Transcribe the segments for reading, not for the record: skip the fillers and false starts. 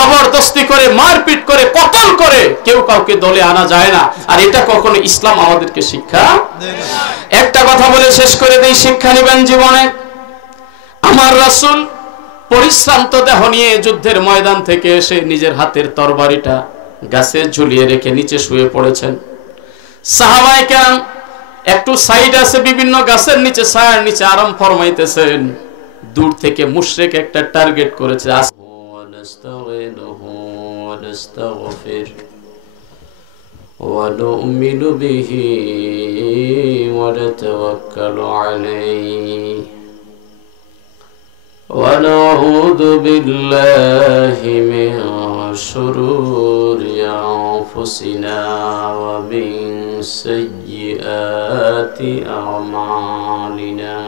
জবরদস্তি করে, মারপিট করে, কতল করে কেউ কাউকে দলে আনা যায় না। আর এটা কখনো ইসলাম আমাদেরকে শিক্ষা দেয় না। একটা কথা বলে শেষ করে দেই, শিক্ষা নেবেন জীবনে। আমার রাসূল পরিশ্রান্ত দেহ নিয়ে যুদ্ধের ময়দান থেকে এসে নিজের হাতের তরবারিটা গাছে ঝুলিয়ে রেখে নিচে শুয়ে পড়েছেন। সাহাবায়ে কেরাম একটু সাইড আছে, বিভিন্ন গাছের নিচে, ছায়ার নিচে আরাম ফরমাইতেছেন। দূর থেকে মুশরিক একটা টার্গেট করেছে। ونؤمن به ونتوكل عليه ونعوذ بالله من شرور أنفسنا ومن سيئات أعمالنا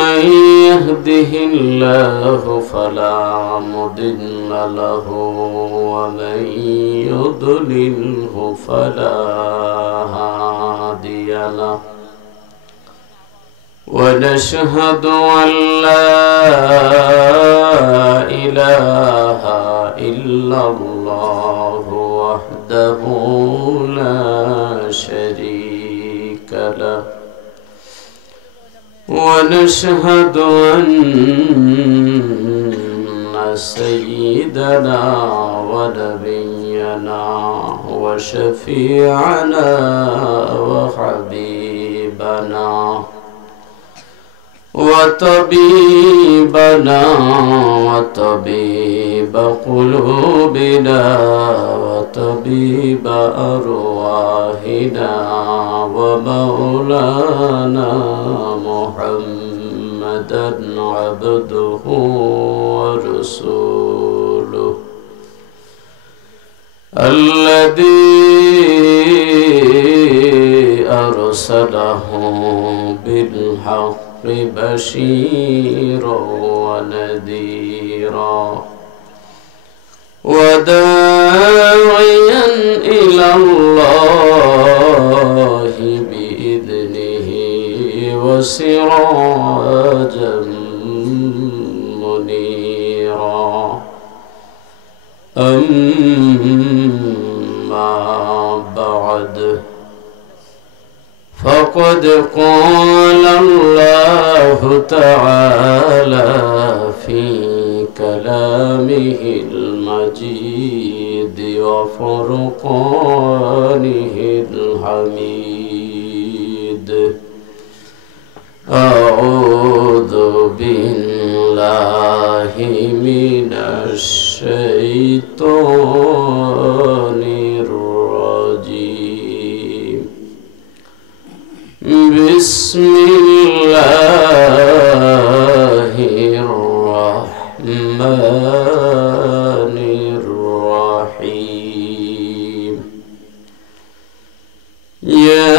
من يهده الله فلا مضل له ومن يضلله فلا هادي له ونشهد أن لا إله إلا الله وحده لا شريك له ونشهد أن سيدنا ونبينا وشفيعنا وحبيبنا وطبيبنا وطبيب قلوبنا وطبيب أرواحنا ومولانا محمدا عبده ورسوله الذي أرسله بالحق بشيرا ونذيرا وداعيا إلى الله بإذنه وسراجا منيرا أما بعد فقد قال الله تعالى في كلامه المجيد وفرقانه الحميد أعوذ بالله من الشيطان الرجيم بسم الله الرحمن الرحيم يا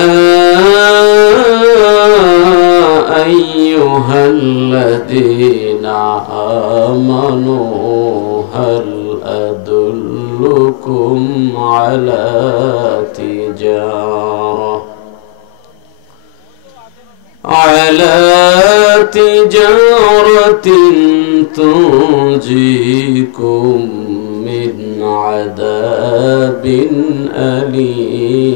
أيها الذين آمنوا هل أدلكم على تجارة تنجيكم من عذاب أليم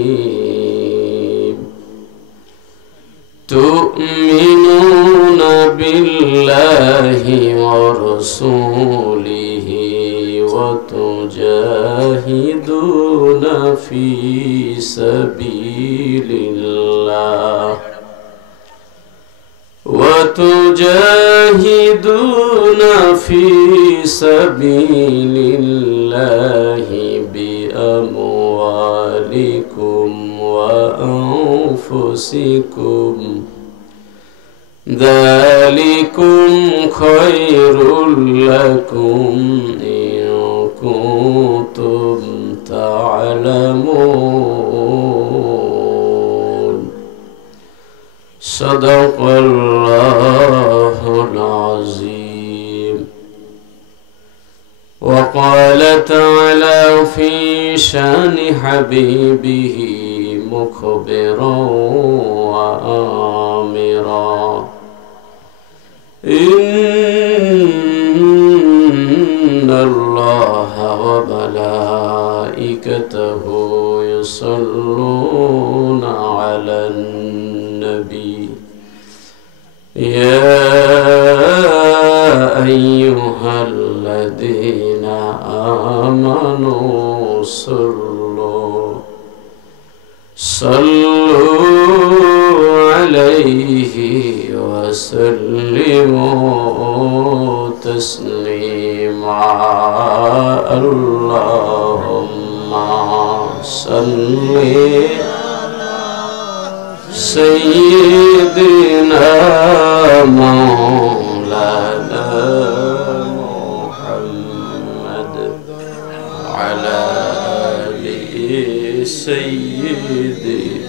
تؤمنون بالله ورسوله وتجاهدون في سبيل الله بأموالكم وأنفسكم ذلكم خير لكم إن كنتم تعلمون صدق الله العظيم. وقال تعالى في شان حبيبه مخبرا وآمرا إن أيها الذين آمنوا صلوا عليه وسلموا تسليما اللهم صل سيدنا مولانا محمد على آله سيدنا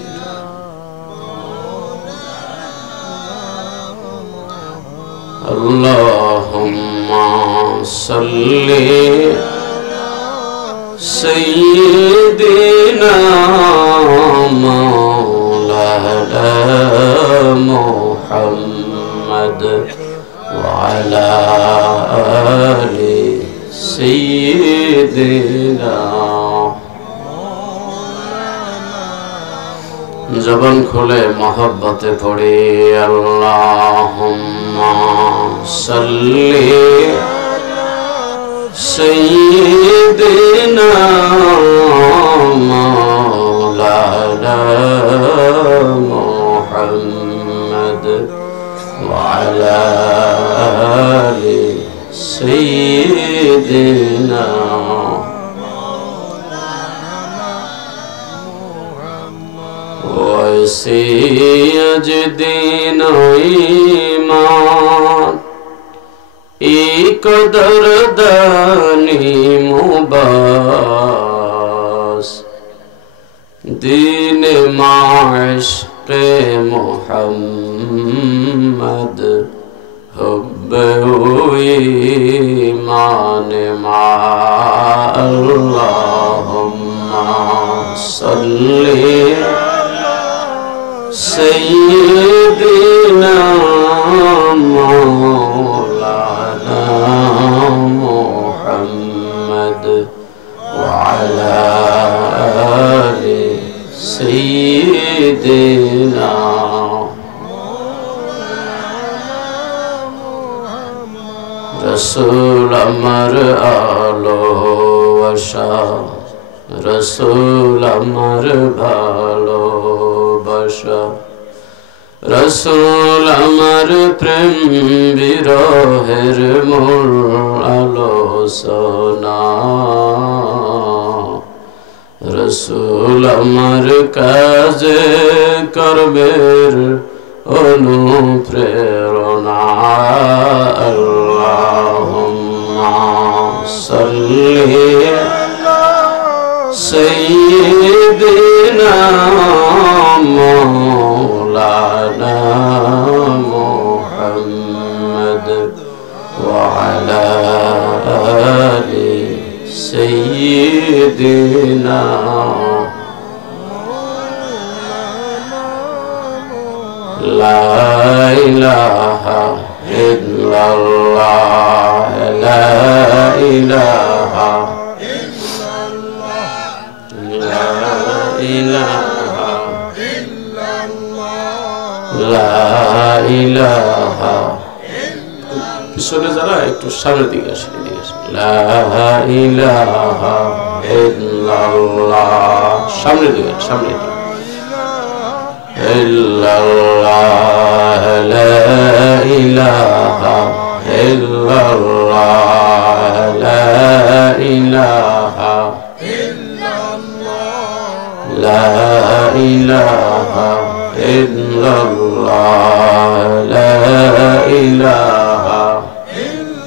اللهم صل سيدنا مولانا محمد وعلى آل سيدنا জবান খুলে মহব্বতে পড়ি আল্লাহুম্মা সাল্লি সাইয়্যিদিনা মাওলানা মুহাম্মদ ওয়া আলা আলি সাইয়্যিদিনা سيجدين إيمان ایک دردانی مباس دین معشق محمد حب ایمان مع اللهم صلی سيدنا مولانا محمد وعلى آل سيدنا رسول أمر آلو وشا رسول أمر ভালো রসুল আমার প্রেম বিরহের মূল আলোচনা রসুল আমার কাজে করবের অনুপ্রেরণা আল্লাহুম্মা সাল্লি সাইয়্যিদিনা مولانا محمد وعلى آل سيدنا لا إله إلا الله لا إله إلا الله لا إله لا إله পিছনে যারা একটু সামনের দিকে আসেন লা ইলাহা ইল্লাল্লাহ সামনের দিকে ইল্লাল্লাহ লা ইলাহা ইল্লাল্লাহ লা ইলাহা ইল্লাল্লাহ লা ইলাহা إلا الله لا إله إلا الله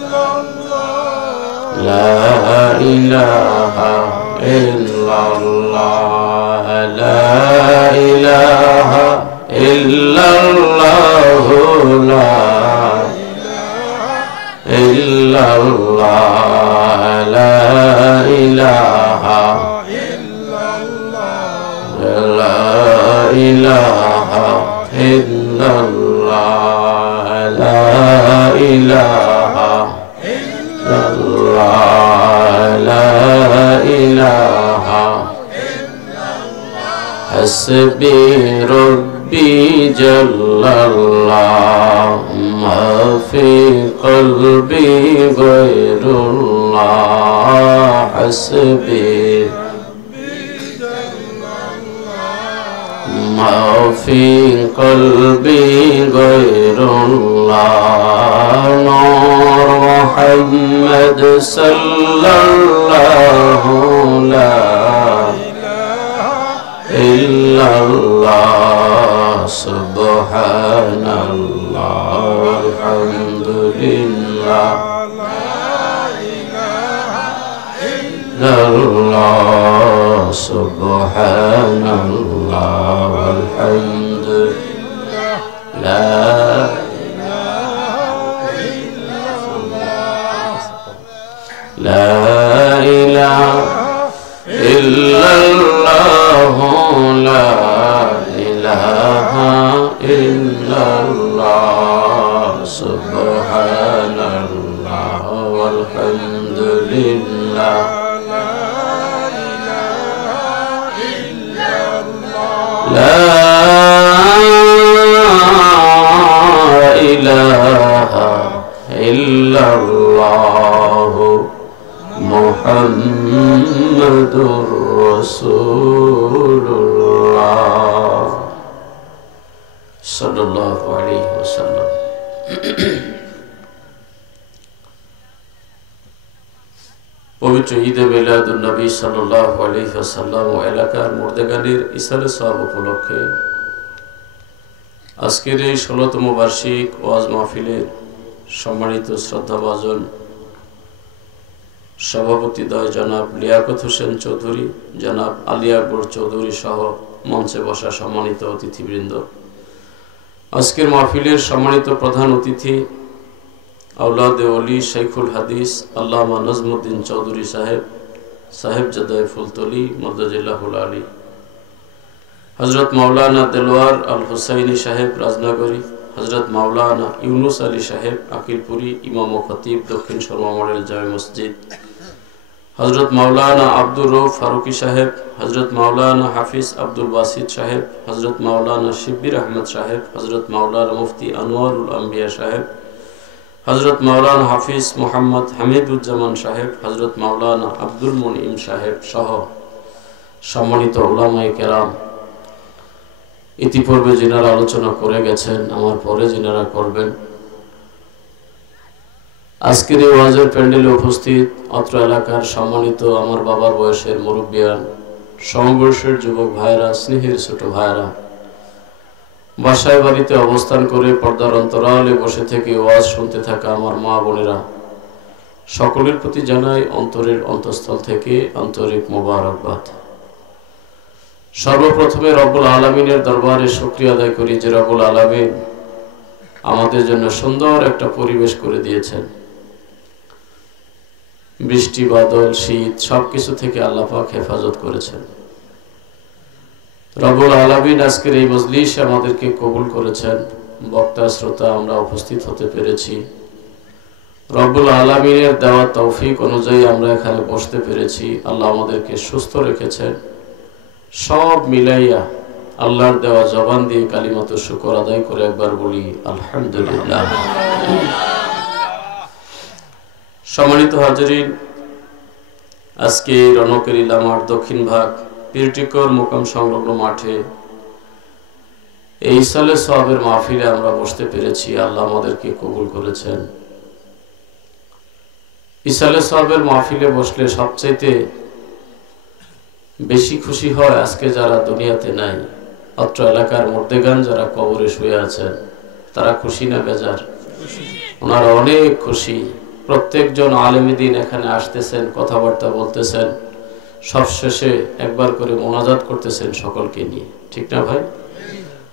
لا إله إلا الله لا إله إلا الله لا إلا الله لا إله إلا الله لا إله إلا الله لا إله إلا الله لا إله إلا الله حسبي ربي جل الله ما في قلبي غير الله حسبي ما في قلبي غير الله نور محمد صلى الله لا إله إلا الله سبحان الله والحمد لله الله سبحان الله والحمد لله لا إله إلا الله لا إله إلا الله سبحان الله والحمد لله لا إله إلا الله محمد رسول الله صلى الله عليه وسلم পবিত্র ঈদে মিলাদুন নবী সাল্লাল্লাহু আলাইহি ওয়াসাল্লাম ও এলাকার মুর্দেগানের ইসালে সওয়াব উপলক্ষে আজকের এই 16তম বার্ষিক ওয়াজ মাহফিলের সম্মানিত শ্রদ্ধাভাজন সভাপতিদ্বয় জনাব লিয়াকত হোসেন চৌধুরী, জনাব আলী আকবর চৌধুরী সহ মঞ্চে বসা সম্মানিত অতিথিবৃন্দ, আজকের মাহফিলের সম্মানিত প্রধান অতিথি আওলাদে ওলি শেখুল হাদিস আল্লামা নজমুদ্দিন চৌধুরী সাহেবজাদায়ে ফুলতলি মদ্দাজিল্লাহুল আলী, হযরত মাওলানা দেলওয়ার আল হুসাইনি সাহেব রাজনগরী, হযরত মাওলানা ইউনুস আলী সাহেব আকিলপুরি ইমাম ও খতিব দক্ষিণ শর্মা মডেল জামে মসজিদ, হযরত মাওলানা আব্দুর রউফ ফারুকি সাহেব, হযরত মাওলানা হাফিজ আব্দুল বাসিত সাহেব, হযরত মাওলানা শিব্বির আহমদ সাহেব, হযরত মাওলানা মুফতি আনোয়ারুল আম্বিয়া সাহেব, হযরত মাওলানা হাফিজ মোহাম্মদ হামিদুজ্জামান সাহেব, হযরত মাওলানা আব্দুল মুনইম সাহেব সহ সম্মানিত উলামায়ে কেরাম, ইতিপূর্বে যিনারা আলোচনা করে গেছেন, আমার পরে যিনারা করবেন, আজকের এই ওয়াজের প্যান্ডেলে উপস্থিত অত্র এলাকার সম্মানিত আমার বাবার বয়সের মুরব্বিয়ান, সমবয়সের যুবক ভাইরা, স্নেহের ছোট ভাইরা, বাসায় বাড়িতে অবস্থান করে পর্দার অন্তরালে বসে থেকে ওয়াজ শুনতে থাকা আমার মা বোনেরা, সকলের প্রতি জানাই অন্তরের অন্তঃস্থল থেকে আন্তরিক মোবারকবাদ। সর্বপ্রথমে রব্বুল আলামিনের দরবারে শুকরিয়া আদায় করি যে রব্বুল আলামিন আমাদের জন্য সুন্দর একটা পরিবেশ করে দিয়েছেন। বৃষ্টি, বাদল, শীত সবকিছু থেকে আল্লাহ পাক হেফাজত করেছেন। রব্বুল আলামিন আজকের এই মজলিসে আমাদেরকে কবুল করেছেন, বক্তা শ্রোতা আমরা উপস্থিত হতে পেরেছি। রব্বুল আলামিনের দেওয়া তৌফিক অনুযায়ী আমরা এখানে বসতে পেরেছি। আল্লাহ আমাদেরকে সুস্থ রেখেছেন। সব মিলাইয়া আল্লাহর দেওয়া জবান দিয়ে কালিমাত শুকর আদায় করে একবার বলি আলহামদুলিল্লাহ। সম্মানিত হাজিরিন, আজকে রনকের ইলামার দক্ষিণ ভাগ পীরটিকর মোকাম সংলগ্ন মাঠে এই সালে সওয়াবের মাহফিলে আমরা বসতে পেরেছি। আল্লাহ আমাদেরকে কবুল করেছেন। ইসালে সওয়াবের মাহফিলে বসলে সবচাইতে বেশি খুশি হয় আজকে যারা দুনিয়াতে নাই, অত্র এলাকার মুর্দেগান যারা কবরে শুয়ে আছেন, তারা খুশি না বেজার? ওনারা অনেক খুশি। প্রত্যেকজন আলেম দ্বীন এখানে আসতেছেন, কথাবার্তা বলতেছেন, সবশেষে একবার করে মোনাজাত করতেছেন সকলকে নিয়ে, ঠিক না ভাই?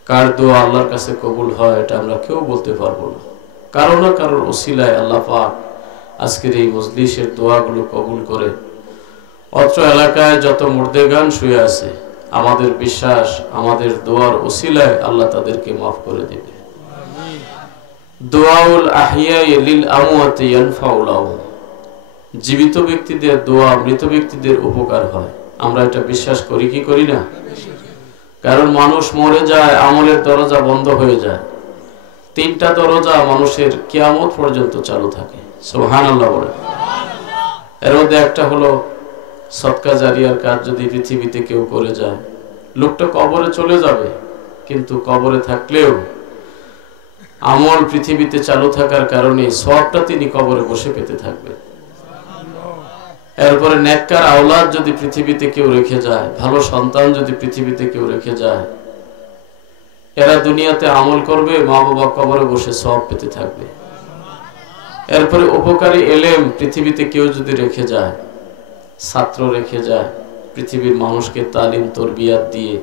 কার দোয়া আল্লাহর কাছে কবুল হয় এটা আমরা কেউ বলতে পারবো না। কারো না কারোর ওসিলায় আল্লাহ পাক আজকের এই মজলিসের দোয়াগুলো কবুল করে অত্র এলাকায় যত মুর্দেগান শুয়ে আছে, আমাদের বিশ্বাস আমাদের দোয়ার ওসিলায় আল্লাহ তাদেরকে মাফ করে দেবে। দোয়াউল আহিয়াই লিল আমওয়াতি ইয়ানফাউলাহুম, জীবিত ব্যক্তিদের দোয়া মৃত ব্যক্তিদের উপকার হয়। আমরা এটা বিশ্বাস করি কি করি না? কারণ মানুষ মরে যায়, আমলের দরজা বন্ধ হয়ে যায়। তিনটা দরজা মানুষের কিয়ামত পর্যন্ত চালু থাকে, সুবহানাল্লাহ বলে। এর মধ্যে একটা হলো সদকা জারিয়ার কাজ যদি পৃথিবীতে কেউ করে যায়, লোকটা কবরে চলে যাবে, কিন্তু কবরে থাকলেও আমল পৃথিবীতে চালু থাকার কারণে সওয়াবটা তিনি কবরে বসে পেতে থাকবে। এরপরে নেককার আওলাদ যদি পৃথিবীতে কেউ রেখে যায়, ভালো সন্তান যদি পৃথিবীতে কেউ রেখে যায়, এরা দুনিয়াতে আমল করবে, মা বাবা কবরে বসে সওয়াব পেতে থাকবে। এরপরে উপকারী এলেম পৃথিবীতে কেউ যদি রেখে যায়, ছাত্র রেখে যায়, পৃথিবীর মানুষকে তালিম তরবিয়াত দিয়ে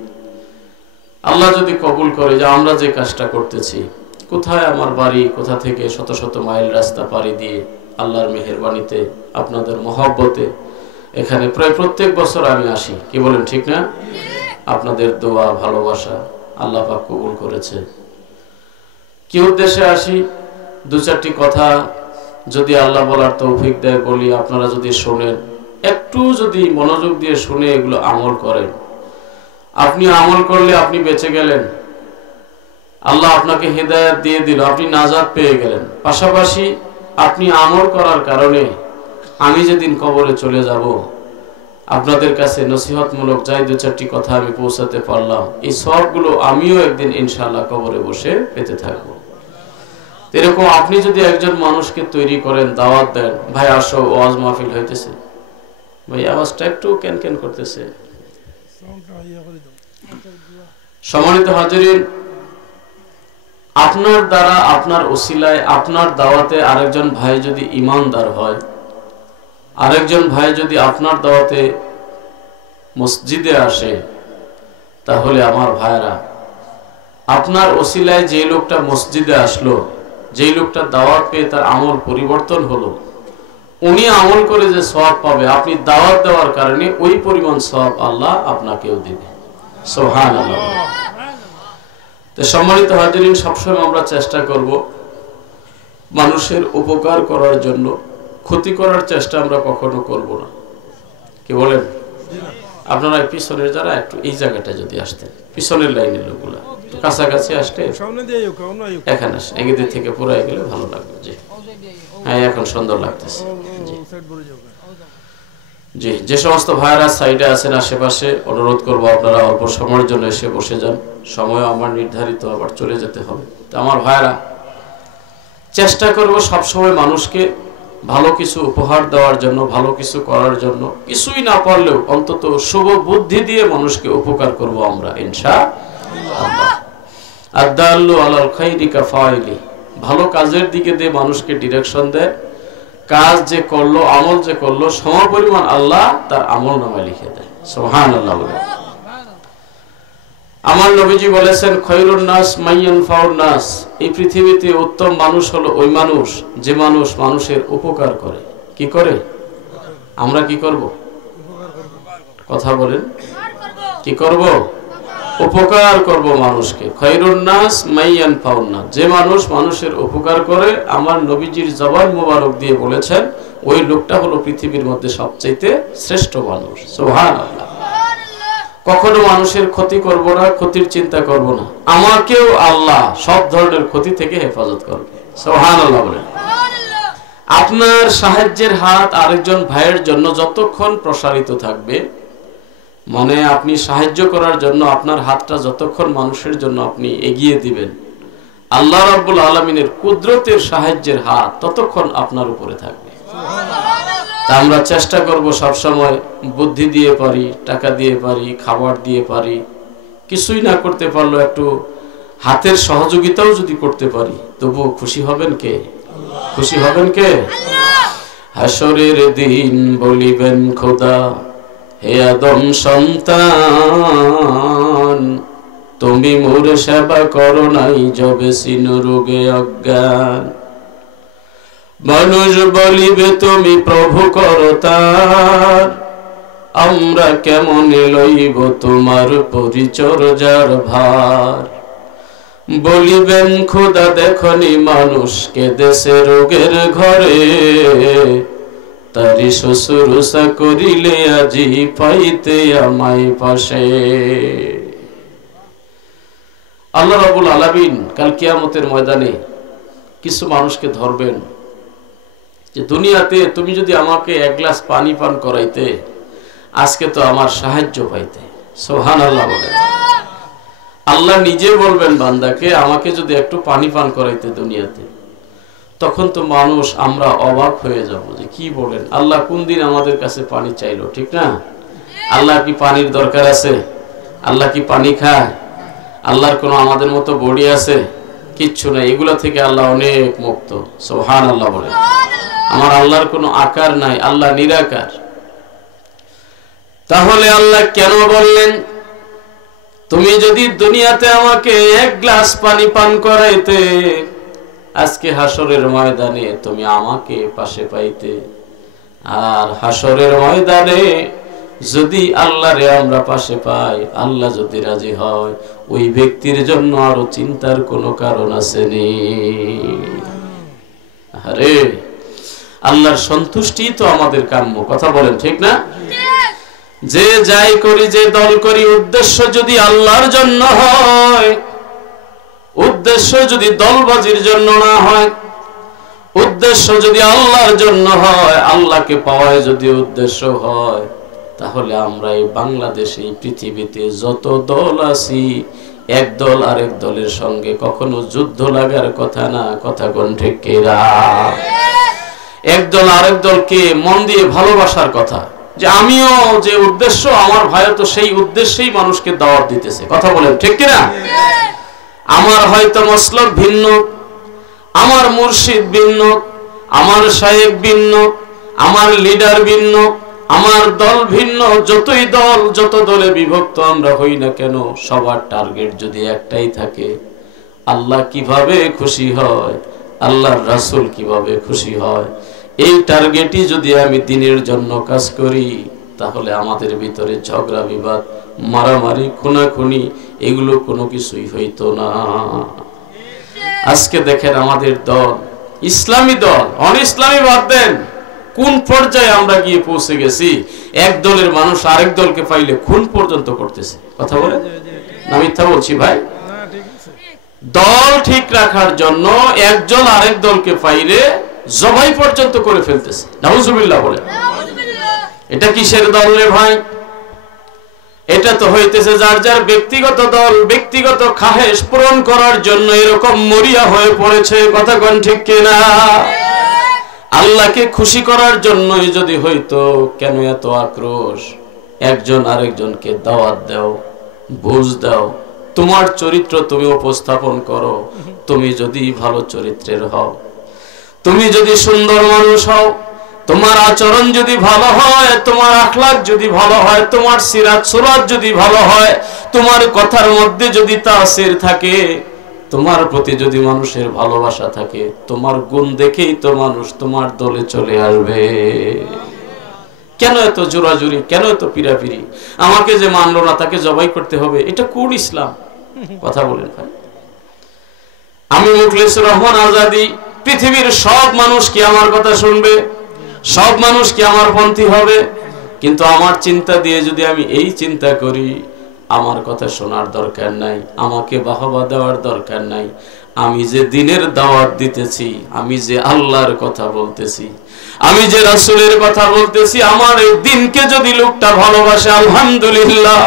আল্লাহ যদি কবুল করে যে আমরা যে কাজটা করতেছি, কোথায় আমার বাড়ি, কোথা থেকে শত শত মাইল রাস্তা পাড়ি দিয়ে আল্লাহর মেহেরবানিতে আপনাদের মহব্বতে এখানে প্রায় প্রত্যেক বছর আমি আসি, কি বলেন ঠিক না? আপনাদের দোয়া ভালোবাসা আল্লাহ পাক কবুল করেছে। কি উদ্দেশ্যে আসি? দু চারটি কথা যদি আল্লাহ বলার তৌফিক দেয় বলি, আপনারা যদি শোনেন, একটু যদি মনোযোগ দিয়ে শুনে এগুলো আমল করেন, আপনি আমল করলে আপনি বেঁচে গেলেন, আল্লাহ আপনাকে হেদায়েত দিয়ে দিল, আপনি নাজাত পেয়ে গেলেন। পাশাপাশি আপনি আমল করার কারণে আমি যেদিন কবরে চলে যাব, আপনাদের কাছে নসিহতমূলক যাই দু চারটি কথা আমি পৌঁছাতে পারলাম, এই সবগুলো আমিও একদিন ইনশাআল্লাহ কবরে বসে পেতে থাকবো। এরকম আপনি যদি একজন মানুষকে তৈরি করেন, দাওয়াত দেন, ভাই আসো ওয়াজ মাহফিল হইতেছে, ভাই আওয়াজটা একটু ক্যান ক্যান করতেছে। সম্মানিত হাজিরিন, আপনার দ্বারা, আপনার ওসিলায়, আপনার দাওয়াতে আরেকজন ভাই যদি ঈমানদার হয়, আরেকজন ভাই যদি আপনার দাওয়াতে মসজিদে আসে, তাহলে আমার ভাইরা, আপনার ওসিলায় যে লোকটা মসজিদে আসলো, যেই লোকটা দাওয়াত পেয়ে তার আমল পরিবর্তন হলো, উনি আমল করে যে সওয়াব পাবে, আপনি দাওয়াত দেওয়ার কারণে ওই পরিমাণ সওয়াব আল্লাহ আপনাকেও দিবে, সুবহানাল্লাহ। তো সম্মানিত হাজিরিন, সবসময় আমরা চেষ্টা করব মানুষের উপকার করার জন্য, ক্ষতি করার চেষ্টা আমরা কখনো করব না, কি বলেন? আপনারা পিছনের যারা একটু এই জায়গাটা যদি আসতেন, পিছনের লাইনের লোকগুলা কাছাকাছি আসতে, এখানে আসেন, এদিক থেকে পুরাই গেলে ভালো লাগবে। জি হ্যাঁ, এখন সুন্দর লাগতেছে। জি, যে সমস্ত ভাইরা সাইডে আছেন আশেপাশে, অনুরোধ করবো আপনারা অল্প সময়ের জন্য এসে বসে যান, সময় আমার নির্ধারিত আবার চলে যেতে হবে। তো আমার ভাইরা, চেষ্টা করব সবসময় মানুষকে ভালো কিছু উপহার দেওয়ার জন্য, ভালো কিছু করার জন্য, কিছুই না পারলেও অন্তত শুভ বুদ্ধি দিয়ে মানুষকে উপকার করব আমরা ইনশাআল্লাহ। আদাল্লু আলাল খাইরি কাফাইলি, ভালো কাজের দিকে দিয়ে মানুষকে ডিরেকশন দেয়, কাজ যে করলো, আমল যে করলো, সমপরিমাণ আল্লাহ তার আমল নামায় লিখে দেয়, সুবহানাল্লাহ বলে। আমার নবীজি বলেছেন, খৈরুন নাস মাইয়ানফাউন নাস, এই পৃথিবীতে উত্তম মানুষ হলো ওই মানুষ যে মানুষ মানুষের উপকার করে। কি করে? আমরা কি করব? কথা বলেন, কি করব? উপকার করব মানুষকে। খৈরুন নাস মাইয়ানফাউন নাস, যে মানুষ মানুষের উপকার করে, আমার নবীজির জবান মোবারক দিয়ে বলেছেন ওই লোকটা হলো পৃথিবীর মধ্যে সবচেয়ে শ্রেষ্ঠ মানুষ, সুবহানাল্লাহ। কখনো মানুষের ক্ষতি করব না, ক্ষতির চিন্তা করব না, আমাকেও আল্লাহ সব ধরনের ক্ষতি থেকে হেফাজত করবে, সুবহানাল্লাহ বলেন। আপনার সাহায্যের হাত আরেকজন ভাইয়ের জন্য যতক্ষণ প্রসারিত থাকবে, মানে আপনি সাহায্য করার জন্য আপনার হাতটা যতক্ষণ মানুষের জন্য আপনি এগিয়ে দিবেন, আল্লাহ রাব্বুল আলামিনের কুদরতের সাহায্যের হাত ততক্ষণ আপনার উপরে থাকবে। আমরা চেষ্টা করব সব সময়, বুদ্ধি দিয়ে পারি, টাকা দিয়ে পারি, খাবার দিয়ে পারি, কিছুই না করতে পারলো একটু হাতের সহযোগিতাও যদি করতে পারি, তবু খুশি হবেন কে? খুশি হবেন কে? হাসরের দিন বলিবেন খোদা, হে আদম সন্তান, তুমি মোর সেবা করো নাই যবে সিনু রোগে অজ্ঞান। মানুষ বলিবে তুমি প্রভু করতার, আমরা কেমন লইব তোমার পরিচর্যার ভার। বলিবেন খোদা দেখনি মানুষকে দেশে রোগের ঘরে, তারি শুশ্রূষা করিলে আজি পাইতে আমায় পাশে। আল্লাহ রাব্বুল আলামিন কাল কিয়ামতের ময়দানে কিছু মানুষকে ধরবেন যে দুনিয়াতে তুমি যদি আমাকে এক গ্লাস পানি পান করাইতে আজকে তো আমার সাহায্য পাইতে। সুবহানাল্লাহ বলেন। আল্লাহ নিজে বলবেন বান্দাকে আমাকে যদি একটু পানি পান করাইতে দুনিয়াতে, তখন তো মানুষ আমরা অবাক হয়ে যাব যে কি বলেন, আল্লাহ কোন দিন আমাদের কাছে পানি চাইলো, ঠিক না? আল্লাহ কি পানির দরকার আছে? আল্লাহ কি পানি খায়? আল্লাহর কোনো আমাদের মতো বডি আছে? কিচ্ছু নাই, এগুলা থেকে আল্লাহ অনেক মুক্ত। সুবহানাল্লাহ বলেন। আমার আল্লাহর কোনো আকার নাই, আল্লাহ নিরাকার। তাহলে আল্লাহ কেন বললেন তুমি যদি দুনিয়াতে আমাকে এক গ্লাস পানি পান করাইতে আজকে হাসরের ময়দানে তুমি আমাকে পাশে পাইতে। আর হাসরের ময়দানে যদি আল্লাহরে আমরা পাশে পাই, আল্লাহ যদি রাজি হয়, ওই ব্যক্তির জন্য আরো চিন্তার কোনো কারণ আছে নি? আরে আল্লাহর সন্তুষ্টি তো আমাদের কাম্য, কথা বলেন ঠিক না? যে যাই করি, যে দল করি, উদ্দেশ্য যদি আল্লাহর জন্য হয়, উদ্দেশ্য যদি দলবাজির জন্য না হয়, উদ্দেশ্য যদি আল্লাহর জন্য হয়, আল্লাহকে পাওয়ায় যদি উদ্দেশ্য হয়, তাহলে আমরা এই বাংলাদেশে এই পৃথিবীতে যত দল আছি এক দল আরেক দলের সঙ্গে কখনো যুদ্ধ লাগার কথা না। কথা কোন ঠিক কিনা? এক দল আরেক দলকে মন দিয়ে ভালোবাসার কথা, যে আমিও যে উদ্দেশ্য আমার ভাইও তো সেই উদ্দেশ্যেই মানুষকে দাওয়াত দিতেছে। কথা বলেন ঠিক কিনা? আমার হয়তো মসলক ভিন্ন, আমার মুর্শিদ ভিন্ন, আমার শায়েখ ভিন্ন, আমার লিডার ভিন্ন, আমার দল ভিন্ন। যতই দল, যত দলে বিভক্ত আমরা হই না কেন, সবার টার্গেট যদি একটাই থাকে, আল্লাহ কিভাবে খুশি হয়, আল্লাহর রাসূল কিভাবে খুশি হয়, এই টার্গেটই যদি আমি দিনের জন্য কাজ করি, তাহলে আমাদের ভিতরে ঝগড়া বিবাদ, মারামারি, খুনাখুনি এগুলো কোনো কিছুই হইতো না। আজকে দেখেন আমাদের দল, ইসলামী দল, অন ইসলামী বাদ দেন, কোন পর্যায়ে আমরা গিয়ে পৌঁছে গেছি। এক দলের মানুষ আরেক দলকে পাইলে খুন পর্যন্ত করতেছে। কথা বলে না মিথ্যা বলছি ভাই? দল ঠিক রাখার জন্য একজন আরেক দলকে পাইলে জবাই পর্যন্ত করে ফেলতেছে। নাউজুবিল্লাহ বলে। এটা কিসের দল রে ভাই? এটা তো হইতেছে যার যার ব্যক্তিগত দল, ব্যক্তিগত খাহেশ পূরণ করার জন্য এরকম মরিয়া হয়ে পড়েছে। কথা কোন ঠিক কিনা? আল্লাহকে খুশি করার জন্যই যদি হইতো, কেন এত আক্রোশ? একজন আরেকজনকে দাওয়াত দাও, বুঝ দাও, তোমার চরিত্র তুমি উপস্থাপন করো। তুমি যদি ভালো চরিত্রের হও, তুমি যদি সুন্দর মানুষ হও, তোমার আচরণ যদি ভালো হয়, তোমার আখলাক যদি ভালো হয়, তোমার সিরাত সুরাত যদি ভালো হয়, তোমার কথার মধ্যে যদি তাসির থাকে, তোমার প্রতি যদি মানুষের ভালোবাসা থাকে, তোমার গুণ দেখেই তো মানুষ তোমার দলে চলে আসবে। কেন এত জোরাজুরি, কেন এত পিরাপিরি? আমাকে যে মানলো না তাকে জবাই করতে হবে, এটা কোন ইসলাম? কথা বলেন ভাই। আমি মুখলেসুর রহমান আজাদি, পৃথিবীর সব মানুষ কি আমার কথা শুনবে? সব মানুষ কি আমার পন্থী হবে? কিন্তু আমার চিন্তা দিয়ে যদি আমি এই চিন্তা করি, আমার কথা শোনার দরকার নাই, আমাকে বাহবা দেওয়ার দরকার নাই, আমি যে দিনের দাওয়াত দিতেছি, আমি যে আল্লাহর কথা বলতেছি, আমি যে রাসূলের কথা বলতেছি, আমার এই দিনকে যদি লোকটা ভালোবাসে আলহামদুলিল্লাহ,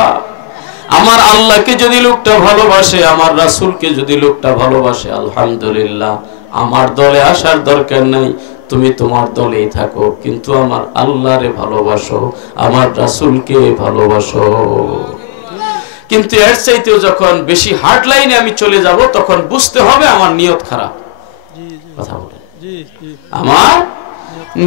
আমার আল্লাহকে যদি লোকটা ভালোবাসে, আমার রাসূলকে যদি লোকটা ভালোবাসে আলহামদুলিল্লাহ। আমার দলে আসার দরকার নাই, তুমি তোমার দলেই থাকো, কিন্তু আমার আল্লাহরে ভালোবাসো, আমার রাসূলকে ভালোবাসো। কিন্তু এর চাইতেও যখন বেশি হার্ড লাইনে আমি চলে যাব, তখন বুঝতে হবে আমার নিয়ত খারাপ। কথা বলে আমার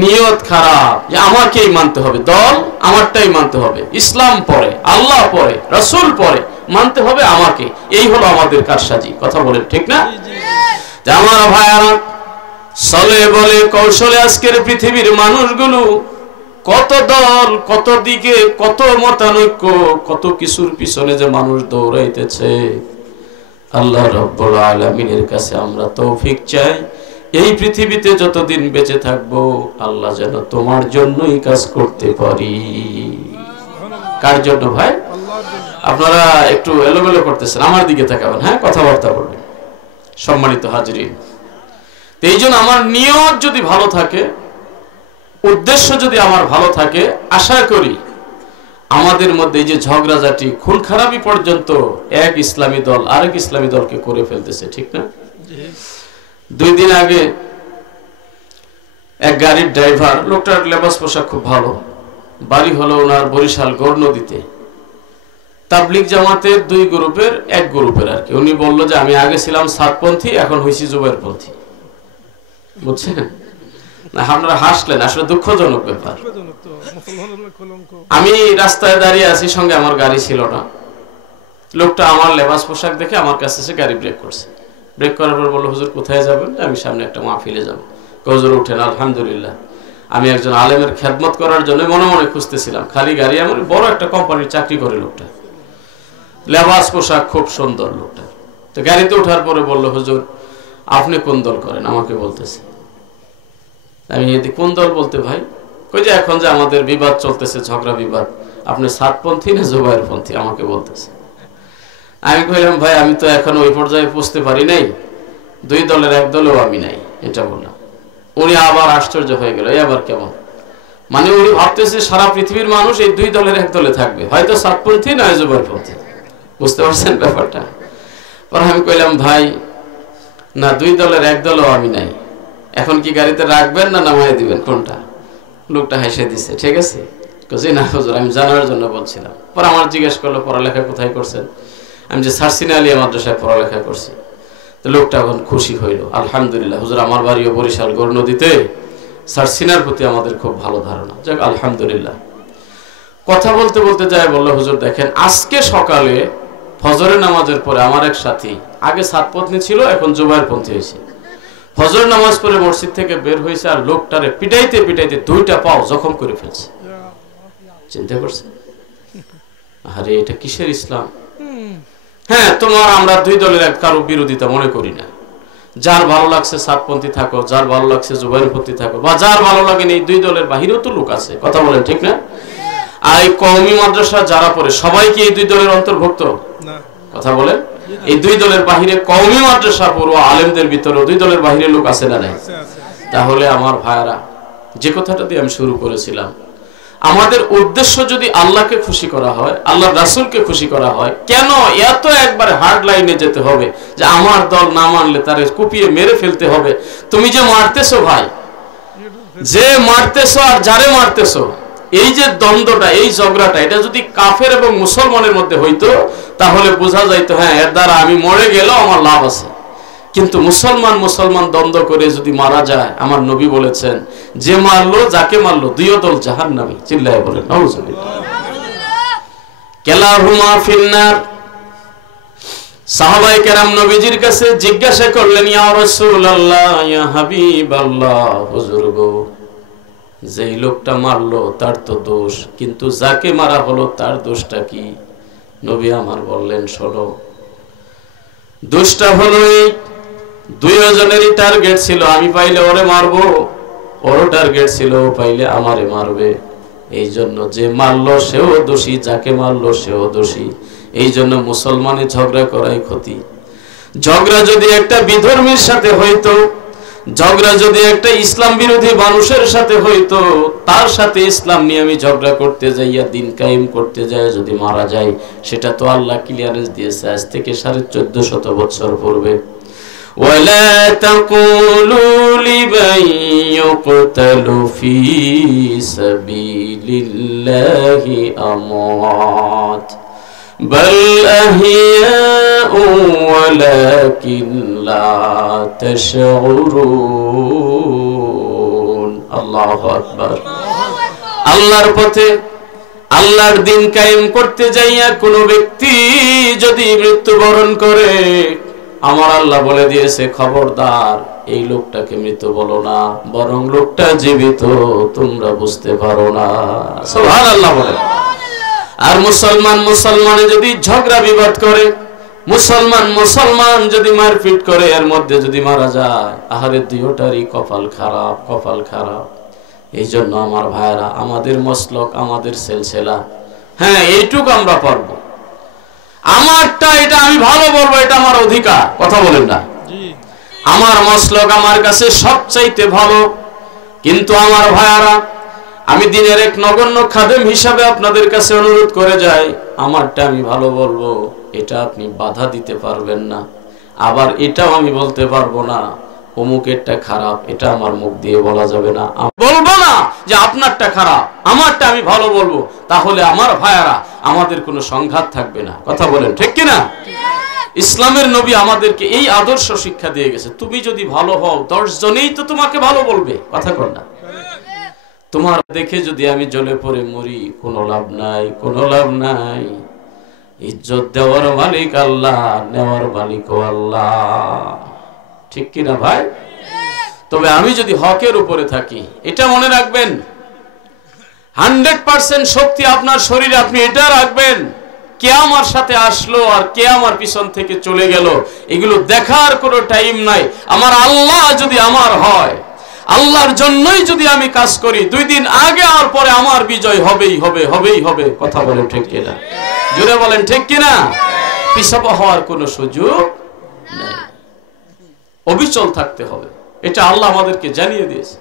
নিয়ত খারাপ, যে আমাকেই মানতে হবে, দল আমারটাই মানতে হবে, ইসলাম পরে, আল্লাহ পরে, রাসূল পরে, মানতে হবে আমাকে। এই হলো আমাদের কারসাজি। কথা বলে ঠিক না? আমার ভাইয়ারা, চলে বলে কৌশলে আজকের পৃথিবীর মানুষগুলো কত দল, কত দিকে, কত মতানৈক্য, কত কিছুর পিছনে যে মানুষ দৌড়াইতেছে। আল্লাহ রাব্বুল আলামিনের কাছে আমরা তৌফিক চাই, এই পৃথিবীতে যতদিন বেঁচে থাকবো, আল্লাহ যেন তোমার জন্যই কাজ করতে পারি। কার জন্য ভাই? আপনারা একটু এলোমেলো করতেছেন, আমার দিকে তাকাবেন, হ্যাঁ, কথাবার্তা বলবেন। সম্মানিত হাজিরিন, এই জন্য আমার নিয়ত যদি ভালো থাকে, উদ্দেশ্য যদি আমার ভালো থাকে, আশা করি আমাদের মধ্যে এই যে ঝগড়াঝাটি, খুন খারাপি পর্যন্ত এক ইসলামী দল আরেক ইসলামী দলকে করে ফেলতেছে, ঠিক না? 2 দিন আগে এক গাড়ির ড্রাইভার, লোকটার লেবাস পোশাক খুব ভালো, বাড়ি হলো ওনার বরিশাল গড় নদীতে, তাবলিগ জামাতের 2 গ্রুপের এক গ্রুপের আর কি। উনি বলল যে আমি আগে ছিলাম সাতপন্থী, এখন হয়েছি জুবাইরপন্থী। বুঝছেন না? আপনারা হাসলেন, আসলে দুঃখজনক ব্যাপার। আমি রাস্তায় দাঁড়িয়ে আছি, সঙ্গে আমার গাড়ি ছিল না। লোকটা আমার লেবাস পোশাক দেখে আমার কাছে এসে গাড়ি ব্রেক করছে। ব্রেক করার পর বললো, হুজুর কোথায় যাবেন? আমি সামনে একটা মাহফিলে যাব। হুজুর উঠেন। আলহামদুলিল্লাহ, আমি একজন আলেমের খেদমত করার জন্য মনে মনে খুঁজতেছিলাম। খালি গাড়ি, আমার বড় একটা কোম্পানির চাকরি করে লোকটা, লেবাস পোশাক খুব সুন্দর লোকটা। তো গাড়িতে ওঠার পরে বললো, হুজুর আপনি কোন দল করেন? আমাকে বলতেছে। আমি কোন দল বলতে ভাই? কই যে এখন যে আমাদের বিবাদ চলতেছে, ঝগড়া বিবাদ, আপনি সাতপন্থী না জুবাইরপন্থী? আমাকে বলতেছে। আমি কইলাম, ভাই আমি তো এখন ওই পর্যায়ে পৌঁছতে পারি নাই, 2 দলের এক দলেও আমি নাই, এটা বললাম। উনি আবার আশ্চর্য হয়ে গেল, আবার কেমন? মানে উনি ভাবতেছে সারা পৃথিবীর মানুষ এই 2 দলের এক দলে থাকবে, হয়তো সাতপন্থী না জুবাইরপন্থী। বুঝতে পারছেন ব্যাপারটা? পরে আমি কইলাম, ভাই না, 2 দলের এক দলও আমি নাই, এখন কি গাড়িতে রাখবেন না নামাই দিবেন, কোনটা? লোকটা হেসে দিছে, ঠিক আছে। না হুজুর, আমি জানার জন্য বলছিলাম। পরে আমার জিজ্ঞেস করলো, পড়ালেখা কোথায় করছেন? আমি যে সারসিনা আলিয়া মাদ্রাসায় পড়ালেখা করছি। তো লোকটা এখন খুশি হইল, আলহামদুলিল্লাহ হুজুর, আমার বাড়িও বরিশাল গড় নদীতে, সারসিনার প্রতি আমাদের খুব ভালো ধারণা। যাক আলহামদুলিল্লাহ। কথা বলতে বলতে যায় বললো, হুজুর দেখেন, আজকে সকালে ফজরের নামাজের পরে আমার এক সাথী, আগে সাতপন্থী ছিল, এখন জুবাইরপন্থী হয়েছে, ফজর নামাজ পড়ে মসজিদ থেকে বের হয়েছে, আর লোকটারে পিটাইতে পিটাইতে 2টা পাও জখম করে ফেলছে। চিন্তা করছে, আরে এটা কিসের ইসলাম? হ্যাঁ, তোমার আমরা 2 দলের এক কারো বিরোধিতা মনে করি না। যার ভালো লাগছে সাতপন্থী থাকো, যার ভালো লাগছে জুবাইরপন্থী থাকো, বা যার ভালো লাগে এই 2 দলের বাহিরেও তো লোক আছে, কথা বলেন, ঠিক না? আর এই কওমি মাদ্রাসা যারা পড়ে সবাই কি এই 2 দলের অন্তর্ভুক্ত? কথা বলেন। এই 2 দলের বাহিরে কওমি মাদ্রাসা পড়ুয়া আলেমদের ভিতরে 2 দলের বাহিরে লোক আছে না নাই? তাহলে আমার ভাইরা, যে কথাটা দিয়ে আমি শুরু করেছিলাম, আমাদের উদ্দেশ্য যদি আল্লাহকে খুশি করা হয়, আল্লাহর রাসূলকে খুশি করা হয়, কেন এত একবারে হার্ড লাইনে যেতে হবে যে আমার দল না মানলে তারে কুপিয়ে মেরে ফেলতে হবে? তুমি যে মারতেছো ভাই, যে মারতেছো আর যারে মারতেছো, এই যে দ্বন্দ্বটা, এই ঝগড়াটা, এটা যদি কাফের এবং মুসলমানের মধ্যে হইতো তাহলে বোঝা যাইতো, হ্যাঁ এর দ্বারা আমি মরে গেলেও আমার লাভ আছে। কিন্তু মুসলমান মুসলমান দ্বন্দ্ব করে যদি মারা যায়, আমার নবী বলেছেন, যে মারলো, যাকে মারলো, 2 দল জাহান্নামী। চিল্লায়ে বলেন নাউজুবিল্লাহ। কেলাহুমা ফিন্নার। সাহাবায়ে কেরাম নবীজির কাছে জিজ্ঞাসা করলেন, ইয়া রাসূলুল্লাহ, ইয়া হাবিবাল্লাহ, হুজুর গো, যেই লোকটা মারলো তার তো দোষ, কিন্তু যাকে মারা হলো তার দোষটা কি? নবী আমার বললেন, শোনো, দোষটা হলো এই, 2 জনেরই টার্গেট ছিল, আমি পাইলে ওরে মারবো, ওরও টার্গেট ছিল ও পাইলে আমারে মারবে। এই জন্য যে মারলো সেও দোষী, যাকে মারলো সেও দোষী। এই জন্য মুসলমানে ঝগড়া করাই ক্ষতি। ঝগড়া যদি একটা বিধর্মীর সাথে হইতো, ঝগড়া যদি একটা ইসলাম বিরোধী মানুষের সাথে হইতো, তার সাথে ইসলাম নিয়ে আমি ঝগড়া করতে যাইয়া, দিন কায়েম করতে যাই যদি মারা যায়, সেটা তো আল্লাহ ক্লিয়ারেন্স দিয়েছে আজ থেকে 1450 বছর পূর্বে। ওয়ালা তাকুলু লিমান ইউকতালু ফি সাবিলিল্লাহি আমওয়াত বাল আহিয়াউ ওয়ালাকিন লা তাশউরুন। আল্লাহু আকবার। আল্লাহর পথে, আল্লাহর দিন কায়েম করতে যাইয়া কোনো ব্যক্তি যদি মৃত্যুবরণ করে, আমার আল্লাহ বলে দিয়েছে, খবরদার এই লোকটাকে মৃত বলো না, বরং লোকটা জীবিত, তোমরা বুঝতে পারো না। সুবহানাল্লাহ বলে। আর মুসলমান মুসলমানে যদি ঝগড়া বিবাদ করে, মুসলমান মুসলমান যদি মারপিট করে, এর মধ্যে যদি মারা যায়, আহারে 2টারই কপাল খারাপ, কপাল খারাপ। এই জন্য আমার ভাইরা, আমাদের মসলক, আমাদের সেলসেলা, হ্যাঁ এইটুক আমরা পারবো। আমারটা এটা আমি ভালো বলবো, এটা আমার অধিকার। কথা বলেন না? আমার মসলক আমার কাছে সবচাইতে ভালো। কিন্তু আমার ভাইয়ারা, আমি দিনের এক নগণ্য খাদেম হিসাবে আপনাদের কাছে অনুরোধ করে যাই, আমারটা আমি ভালো বলবো, এটা আপনি বাধা দিতে পারবেন না। আবার এটাও আমি বলতে পারবো না অমুকেরটা খারাপ, এটা আমার মুখ দিয়ে বলা যাবে না। বলবো না যে আপনারটা খারাপ, আমারটা আমি ভালো বলবো। তাহলে আমার ভাইয়ারা, আমাদের কোনো সংঘাত থাকবে না। কথা বলেন ঠিক কিনা? ইসলামের নবী আমাদেরকে এই আদর্শ শিক্ষা দিয়ে গেছে। তুমি যদি ভালো হও, 10 জনেই তো তোমাকে ভালো বলবে। কথা বল না? তোমার দেখে যদি আমি জ্বলে পড়ে মরি, কোনো লাভ নাই, কোনো লাভ নাই। ইজ্জত দেওয়ার মালিক আল্লাহ, নেওয়ার মালিক আল্লাহ। ঠিক কিনা ভাই? তবে আমি যদি হকের উপরে থাকি, এটা মনে রাখবেন, 100% শক্তি আপনার শরীরে, আপনি এটা রাখবেন, কে আমার সাথে আসলো আর কে আমার পিছন থেকে চলে গেল, এগুলো দেখার কোনো টাইম নাই। আমার আল্লাহ যদি আমার হয়, আল্লাহর জন্যই যদি আমি কাজ করি, 2 দিন আগে আর পরে আমার বিজয় হবেই হবে, হবেই হবে। কথা বলেন ঠিক কিনা? জোরে বলেন ঠিক কিনা? পিছপা হওয়ার কোনো সুযোগ নেই, অবিচল থাকতে হবে। এটা আল্লাহ আমাদেরকে জানিয়ে দিয়েছে।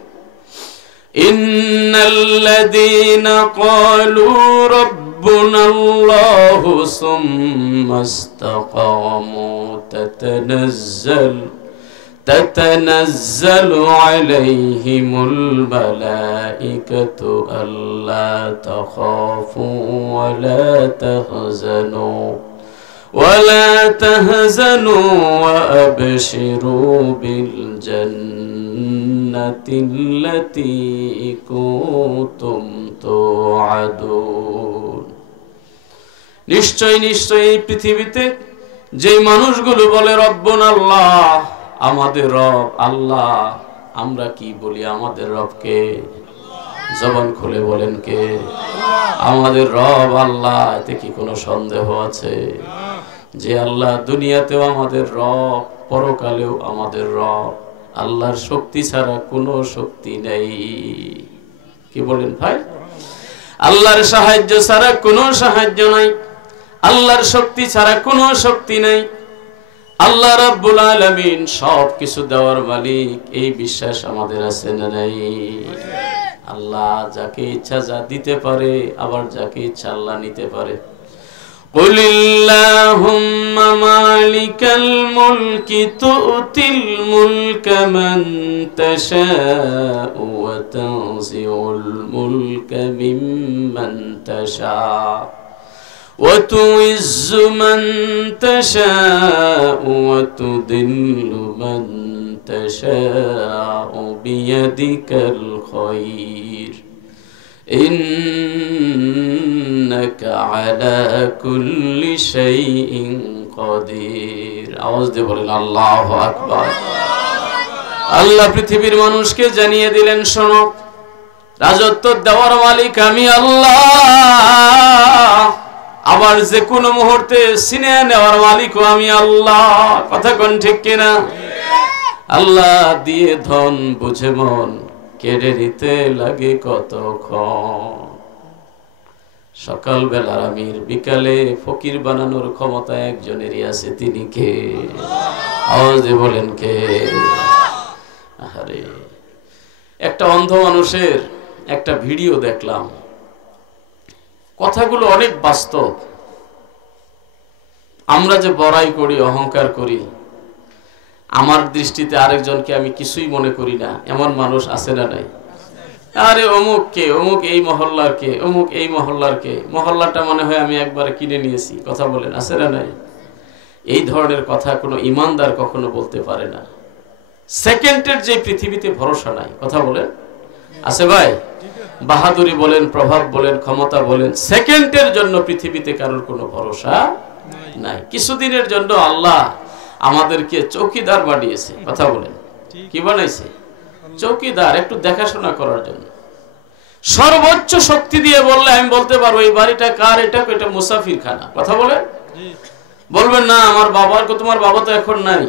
ইন্নাল্লাযীনা ক্বালু রাব্বুনাল্লাহু সুম্মা ইসতাকামু তাতানাজ্জালু আলাইহিমুল মালাইকাতু আল্লা তাখাফু ওয়া লা তাহজানু ولا تهزنوا وأبشروا بالجنة التي كنتم توعدون। নিশ্চয় নিশ্চয় এই পৃথিবীতে যে মানুষগুলো বলে রব্বুনা আল্লাহ, আমাদের রব আল্লাহ, আমরা কি বলি আমাদের রবকে? জবান খুলে বলেন কে? আমাদের রব আল্লাহ। এতে কি কোনো সন্দেহ আছে? যে আল্লাহ দুনিয়াতেও আমাদের রব, পরকালেও আমাদের রব। আল্লাহর শক্তি ছাড়া কোনো শক্তি নেই। কি বলেন ভাই? আল্লাহর সাহায্য ছাড়া কোনো সাহায্য নাই, আল্লাহর শক্তি ছাড়া কোনো শক্তি নাই। আল্লাহ রাব্বুল আলামিন সব কিছু দেওয়ার মালিক, এই বিশ্বাস আমাদের আছে না নাই? আল্লাহ যাকে ইচ্ছা যা দিতে পারে, আবার যাকে ইচ্ছা আল্লাহ নিতে পারে। কুলিল্লাহুম্মা মালিকাল মুলকি তুতিল মুলকা মান তাশাউ ওয়া তানজিউল মুলকা মিম্মান তাশাউ ওয়া তুইজ্জু মান তাশাউ ওয়া তুদিল্লু মান তাশাউ বিয়াদিকাল খায়র ইন্নাকা আলা কুল্লি শাইইন কাদির। আওয়াজ দিয়ে বলেন আল্লাহু আকবার। আল্লাহ পৃথিবীর মানুষকে জানিয়ে দিলেন, শোনো, রাজত্ব দেওয়ার মালিক আমি আল্লাহ, আবার যে কোনো মুহূর্তে ছিনিয়ে নেওয়ার মালিকও আমি আল্লাহ। কথা কোন ঠিক কিনা? আল্লাহ দিয়ে ধন বুঝে মন কেড়ে নিতে লাগে কতক্ষণ। সকাল বেলার আমির, বিকালে ফকির বানানোর ক্ষমতা একজনেরই আছে, তিনি কে? আওয়াজে বলেন কে? আরে একটা অন্ধ মানুষের একটা ভিডিও দেখলাম, কথাগুলো অনেক বাস্তব। আমরা যে বড়াই করি, অহংকার করি, আমার দৃষ্টিতে আরেকজনকে আমি কিছুই মনে করি না, এমন মানুষ আছে না নাই? আরে অমুক কে, অমুক এই মহল্লার কে, অমুক এই মহল্লার কে, মহল্লাটা মনে হয় আমি একবারে কিনে নিয়েছি। কথা বলেন আছে না নাই? এই ধরনের কথা কোনো ইমানদার কখনো বলতে পারে না। সেকেন্ডের যে পৃথিবীতে ভরসা নাই। কথা বলেন আছে ভাই? বাহাদুরি বলেন, প্রভাব বলেন, ক্ষমতা বলেন, সেকেন্ডের জন্য পৃথিবীতে কারোর কোনো ভরসা নাই। কিছুদিনের জন্য আল্লাহ আমাদেরকে চৌকিদার বানিয়েছে। কথা বলেন, কি বানাইছে? চৌকিদার, একটু দেখাশোনা করার জন্য। সর্বোচ্চ শক্তি দিয়ে বললে আমি বলতে পারবো এই বাড়িটা কার, এটা মুসাফির খানা। কথা বলেন? বলবেন না আমার বাবার, তোমার বাবা তো এখন নাই,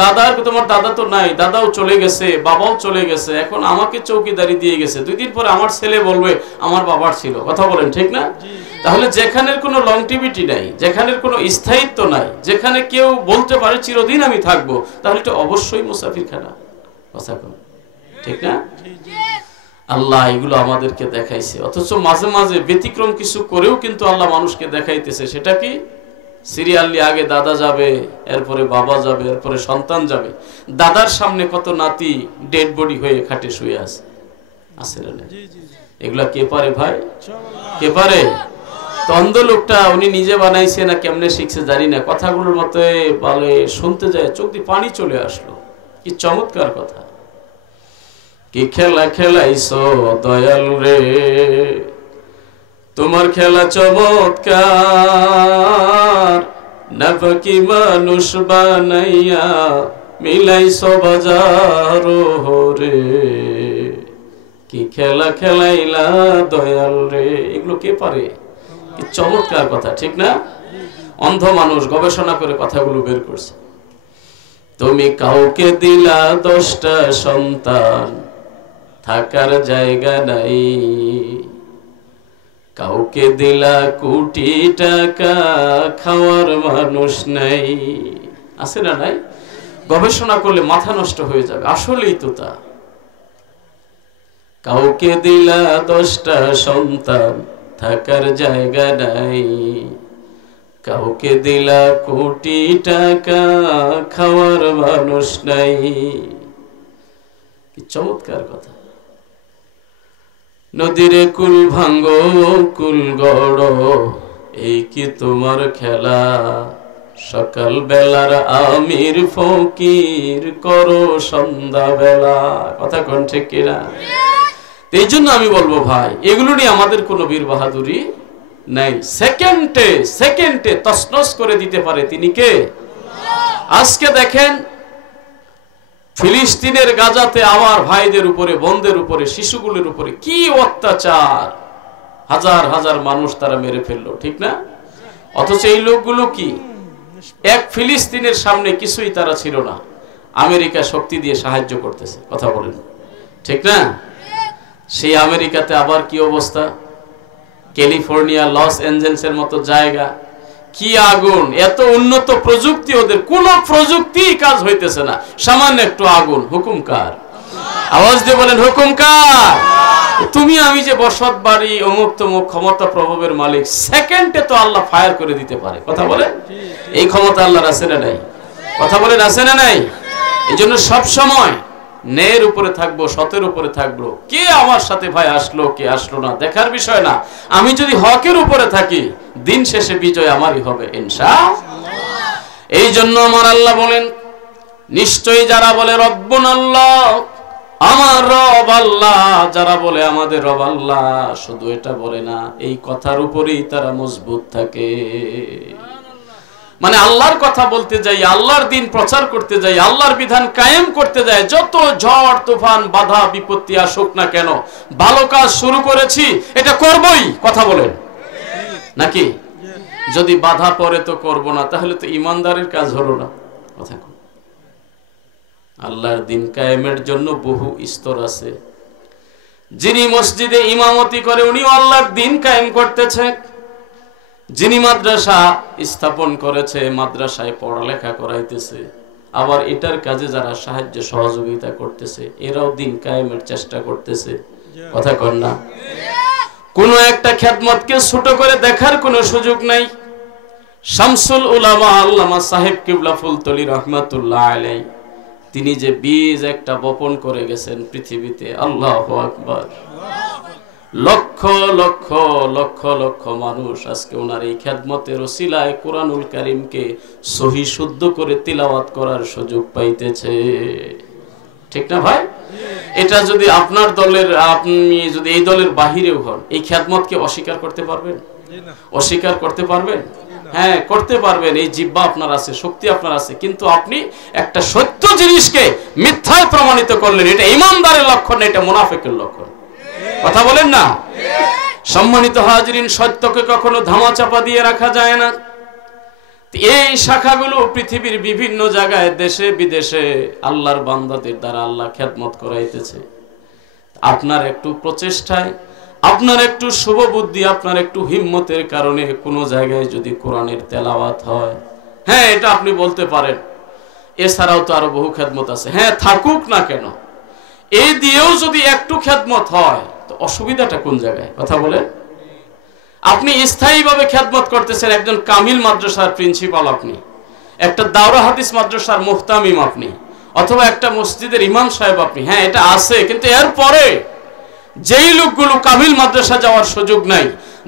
দাদার, তোমার দাদা তো নাই, দাদাও চলে গেছে, বাবাও চলে গেছে, এখন আমাকে চৌকিদারি দিয়ে গেছে, 2 দিন পরে আমার ছেলে বলবে আমার বাবার ছিল। কথা বলেন ঠিক না? তাহলে যেখানের কোনো লংটিভিটি নাই, যেখানের কোনো স্থায়িত্ব নাই, যেখানে কেউ বলতে পারে চিরদিন আমি থাকবো, তাহলে এটা অবশ্যই মুসাফিরখানা। কথা বলেন ঠিক না? আল্লাহ এগুলো আমাদেরকে দেখাইছে, অথচ মাঝে মাঝে ব্যতিক্রম কিছু করেও কিন্তু আল্লাহ মানুষকে দেখাইতেছে। সেটা কি? সিরিয়ালি আগে দাদা যাবে, এরপরে বাবা যাবে, এরপরে সন্তান যাবে। দাদার সামনে কত নাতি ডেড বডি হয়ে খাটে শুয়ে আছে, আছে না? এগুলা কে পারে ভাই? কে পারে? অন্ধ লোকটা উনি নিজে বানাইছে না কেমনে শিখছে জানি না, কথাগুলোর মতে বলে শুনতে যায় চোখ দিয়ে পানি চলে আসলো। কি চমৎকার কথা! কি খেলা খেলাইছো দয়াল রে, তোমার খেলা চমৎকার, নাফাকি মানুষ বানাইয়া মিলাইছো বাজার রে, কি খেলা খেলাইলা দয়াল রে। এগুলো কে পারে? কি চমৎকার কথা, ঠিক না? অন্ধ মানুষ গবেষণা করে কথাগুলো বের করছে। তুমি কাউকে দিলা 10টা সন্তান, থাকার জায়গা নাই, কাউকে দিলা কোটি টাকা, খাওয়ার মানুষ নাই। আছে না নাই? গবেষণা করলে মাথা নষ্ট হয়ে যাবে, আসলেই তো তা। কাউকে দিলা 10টা সন্তান, থাকার জায়গা নাই, কাউকে দিলা কোটি টাকা, খাওয়ার মানুষ নাই। কি চমৎকার কথা! নদীরে কুল ভাঙ্গো কুল গড়ো, এই কি তোমার খেলা, সকাল বেলার আমির ফকির করো সন্ধ্যা বেলা। কথা কোন ঠিক কিনা? এই জন্য আমি বলবো ভাই, এগুলো নিয়ে আমাদের কোনো বীর বাহাদুরি নাই। সেকেন্ডে সেকেন্ডে তছনছ করে দিতে পারে তিনি কে? আজকে দেখেন ফিলিস্তিনের গাজাতে আমার ভাইদের উপরে, বোনদের উপরে, শিশুগুলোর উপরে কি অত্যাচার, হাজার হাজার মানুষ তারা মেরে ফেললো, ঠিক না? অথচ এই লোকগুলো কি এক ফিলিস্তিনের সামনে কিছুই তারা ছিল না, আমেরিকা শক্তি দিয়ে সাহায্য করতেছে। কথা বলেন ঠিক না? সেই আমেরিকাতে আবার কি অবস্থা, ক্যালিফোর্নিয়া, লস অ্যাঞ্জেলসের মতো জায়গা, কি আগুন, এত উন্নত প্রযুক্তি, ওদের কোন প্রযুক্তি কাজ হইতেছে না, সামান্য একটু আগুন। হুকুম কার? আওয়াজ দিয়ে বলেন হুকুম কার? তুমি আমি যে বসত বাড়ি অমুক তমুক ক্ষমতা প্রভাবের মালিক, সেকেন্ডে তো আল্লাহ ফায়ার করে দিতে পারে। কথা বলেন, এই ক্ষমতা আল্লাহর আছে না নাই? কথা বলেন আছে না নাই? এই জন্য সব সময় ন্যায়ের উপরে থাকবো, সতের উপরে থাকবো। কে আমার সাথে ভাই আসলো, কে আসলো না দেখার বিষয় না। আমি যদি হকের উপরে থাকি, দিন শেষে বিজয় আমারই হবে ইনশাআল্লাহ। এই জন্য আমার আল্লাহ বলেন, নিশ্চয়ই যারা বলে রব্বুন আল্লাহ, আমার রব আল্লাহ, যারা বলে আমাদের রব আল্লাহ, শুধু এটা বলে না, এই কথার উপরেই তারা মজবুত থাকে। মানে আল্লাহর কথা বলতে যাই, আল্লাহর দিন প্রচার করতে যাই, আল্লাহর বিধান কায়েম করতে যাই, যত ঝড় তুফান বাধা বিপত্তি আসুক না কেন, ভালো কাজ শুরু করেছি, এটা করবই। কথা বলেন নাকি? যদি বাধা পড়ে তো করব না, তাহলে তো ইমানদারের কাজ হলো না। কথা আল্লাহর দিন কায়েমের জন্য বহু স্তর আছে। যিনি মসজিদে ইমামতি করে উনিও আল্লাহর দিন কায়েম করতেছে, যিনি মাদ্রাসা স্থাপন করেছে, মাদ্রাসায় পড়ালেখা করাইতেছে, আবার এটার কাজে যারা সাহায্য সহযোগিতা করতেছে, এরাও দিন কায়েমের চেষ্টা করতেছে। কথা কর না? কোন একটা খেদমতকে ছোট করে দেখার কোনো সুযোগ নাই। শামসুল উলামা আল্লামা সাহেব কিবলা ফুলতলি রহমাতুল্লাহ আলাইহি, তিনি যে বীজ একটা বপন করে গেছেন পৃথিবীতে, আল্লাহু আকবার, লক্ষ লক্ষ লক্ষ লক্ষ মানুষ আজকে ওনার এই খেদমতের ওসিলায় কোরআনুল কারীমকে সহি শুদ্ধ করে তিলাওয়াত করার সুযোগ পাইতেছে। ঠিক না ভাই? এটা যদি আপনার দলের, আপনি যদি এই দলের বাহিরেও হন, এই খেদমতকে অস্বীকার করতে পারবেন? অস্বীকার করতে পারবেন? হ্যাঁ করতে পারবেন। এই জিহ্বা আপনার আছে, শক্তি আপনার আছে, কিন্তু আপনি একটা সত্য জিনিসকে মিথ্যায় প্রমাণিত করলেন। এটা ইমানদারের লক্ষণ না, এটা মুনাফিকের লক্ষণ। কথা বলেন না? সম্মানিত হাজিরিন, সত্যকে কখনো ধামাচাপা দিয়ে রাখা যায় না। এই শাখাগুলো পৃথিবীর বিভিন্ন জায়গায় দেশে বিদেশে আল্লাহর বান্দাদের দ্বারা আল্লাহ খেদমত করাইতেছে। আপনার একটু প্রচেষ্টায়, আপনার একটু শুভ বুদ্ধি, আপনার একটু হিম্মতের কারণে কোনো জায়গায় যদি কোরআনের তেলাওয়াত হয়, হ্যাঁ এটা আপনি বলতে পারেন এছাড়াও তো আরো বহু খেদমত আছে, হ্যাঁ থাকুক না কেন, এই দিয়েও যদি একটু খেদমত হয় তো অসুবিধাটা কোন জায়গায়? কথা বলেন। আপনি স্থায়ীভাবে খেদমত করতেছেন, একজন কামিল মাদ্রাসার প্রিন্সিপাল আপনি, একটা দাওরা হাদিস মাদ্রাসার মুহতামিম আপনি, অথবা একটা মসজিদের ইমাম সাহেব আপনি, হ্যাঁ এটা আছে, কিন্তু এরপরে যেই লোকগুলো কামিল মাদ্রাসা যাওয়ার সুযোগ নাই,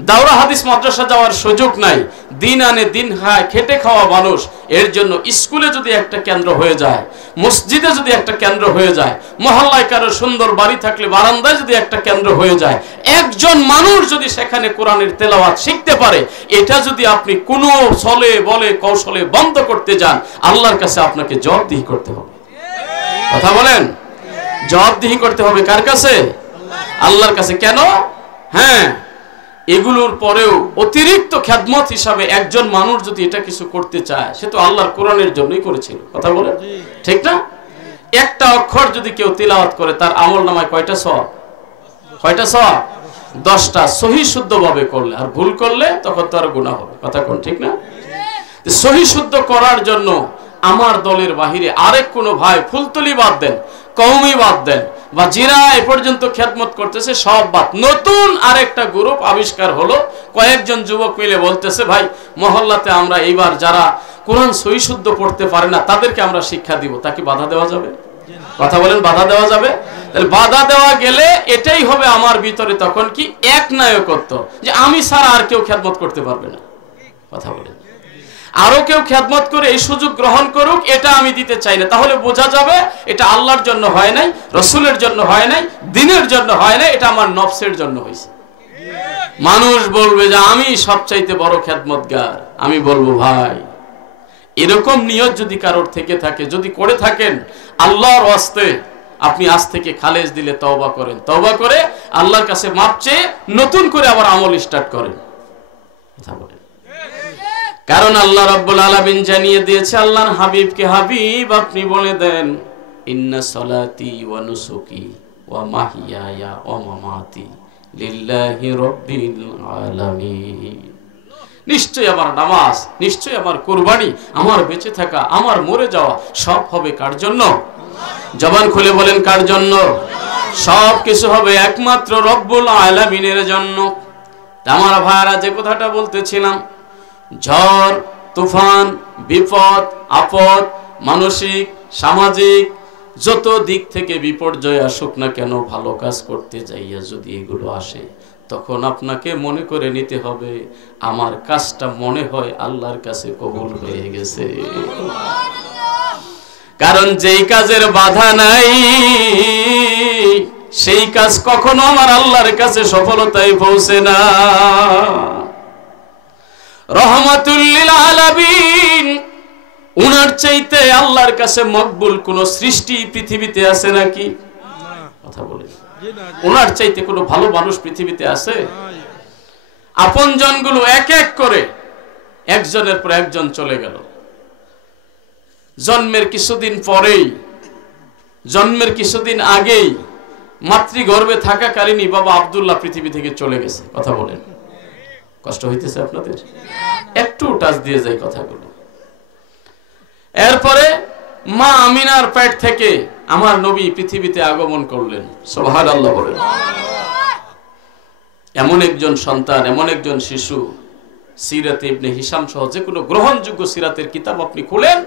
দাওরা হাদিস মাদ্রাসা যাওয়ার সুযোগ নাই, দিন আনে দিন খায় খেটে খাওয়া মানুষ, এর জন্য স্কুলে যদি একটা কেন্দ্র হয়ে যায়, মসজিদে যদি একটা কেন্দ্র হয়ে যায়, মহল্লায় কারো সুন্দর বাড়ি থাকলে বারান্দায় যদি একটা কেন্দ্র হয়ে যায়, একজন মানুষ যদি সেখানে কোরআনের তেলাওয়াত শিখতে পারে, এটা যদি আপনি কোনো ছলে বলে কৌশলে বন্ধ করতে যান, আল্লাহর কাছে আপনাকে জবাবদিহি করতে হবে। কথা বলেন, জবাবদিহি করতে হবে কার কাছে? আল্লাহর কাছে। কেন? হ্যাঁ, এগুলোর পরেও অতিরিক্ত খেদমত হিসাবে একজন মানুষ যদি এটা কিছু করতে চায়, সে তো আল্লাহর কোরআনের জন্যই করেছিল। কথা বলেন, ঠিক না? একটা অক্ষর যদি কেউ তিলাওয়াত করে, তার আমলনামায় কয়টা সওয়াব? কয়টা সওয়াব? 10টা। সহি শুদ্ধ ভাবে করলে, আর ভুল করলে তখন তো আর গুনাহ হবে। কথা কোন ঠিক না? সহি শুদ্ধ করার জন্য আমার দলের বাহিরে আরেক কোন ভাই ফুলতলি বাদ দেন, কওমি বাদ দেন, বা জিরা এ পর্যন্ত খেদমত করতেছে সব বাদ, নতুন আরেকটা গ্রুপ আবিষ্কার হলো। কয়েকজন যুবক মিলে বলতেছে, ভাই মহল্লাতে আমরা এইবার যারা কোরআন সহি শুদ্ধ পড়তে পারে না তাদেরকে আমরা শিক্ষা দিব, তাকে বাধা দেওয়া যাবে? কথা বলেন, বাধা দেওয়া যাবে? তাহলে বাধা দেওয়া গেলে এটাই হবে আমার ভিতরে তখন কি একনায়কত্ব, যে আমি ছাড়া আর কেউ খেদমত করতে পারবে না। কথা বলেন, আরো কেউ খেদমত করে এই সুযোগ গ্রহণ করুক, এটা আমি দিতে চাই না। তাহলে বোঝা যাবে এটা আল্লাহর জন্য হয় নাই, রসুলের জন্য হয় নাই, দ্বীনের জন্য হয় নাই, এটা আমার নফসের জন্য হয়েছে। মানুষ বলবে যে আমি সবচাইতে বড় খেদমতগার। আমি বলবো ভাই, এরকম নিয়ত যদি কারোর থেকে থাকে, যদি করে থাকেন, আল্লাহর ওয়াস্তে আপনি আজ থেকে খালেজ দিলে তওবা করেন, তওবা করে আল্লাহর কাছে মাপ চেয়ে নতুন করে আবার আমল স্টার্ট করেন। কথা বলেন, কারণ আল্লাহ রাব্বুল আলামিন জানিয়ে দিয়েছে, আল্লাহর হাবিবকে, হাবিব আপনি বলে দেন, ইন্না সলাতি ওয়া নুসুকি ওয়া মাহইয়ায়া ওয়া মামাতি লিল্লাহি রাব্বিল আলামিন। নিশ্চয় আমার নামাজ, নিশ্চয় আমার কুরবানি, আমার বেঁচে থাকা, আমার মরে যাওয়া সব হবে কার জন্য? জবান খুলে বলেন, কার জন্য? সব কিছু হবে একমাত্র রব্বুল আলামিনের জন্য। আমার ভাইরা, যে কথাটা বলতেছিলাম, ঝড় তুফান, বিপদ আপদ, মানসিক সামাজিক যত দিক থেকে বিপর্যয় আসুক না কেন, ভালো কাজ করতে যাইয়া যদি এগুলো আসে, তখন আপনাকে মনে করে নিতে হবে, আমার কাজটা মনে হয় আল্লাহর কাছে কবুল হয়ে গেছে। কারণ যেই কাজের বাধা নাই সেই কাজ কখনো আমার আল্লাহর কাছে সফলতায় পৌঁছে না। রহমাতুল লিল আলামিন, উনার চাইতে আল্লাহর কাছে মকবুল কোন সৃষ্টি পৃথিবীতে আছে নাকি? কথা বলে, উনার চাইতে কোনো ভালো মানুষ পৃথিবীতে আছে? আপনজনগুলো এক এক করে একজনের পর একজন চলে গেল। জন্মের কিছুদিন পরেই, জন্মের কিছুদিন আগেই, মাতৃগর্ভে থাকাকালীনই বাবা আব্দুল্লাহ পৃথিবী থেকে চলে গেছে। কথা বলেন, কষ্ট হইতেছে আপনাদের? একটু টাচ দিয়ে যায় কথাগুলো। এরপরে মা আমিনার পেট থেকে আমার নবী পৃথিবীতে আগমন করলেন। সুবহানাল্লাহ বলেন। এমন একজন সন্তান, এমন একজন শিশু, সিরাতে ইবনে হিশাম সহ যে কোনো গ্রহণযোগ্য সিরাতের কিতাব আপনি খুলেন,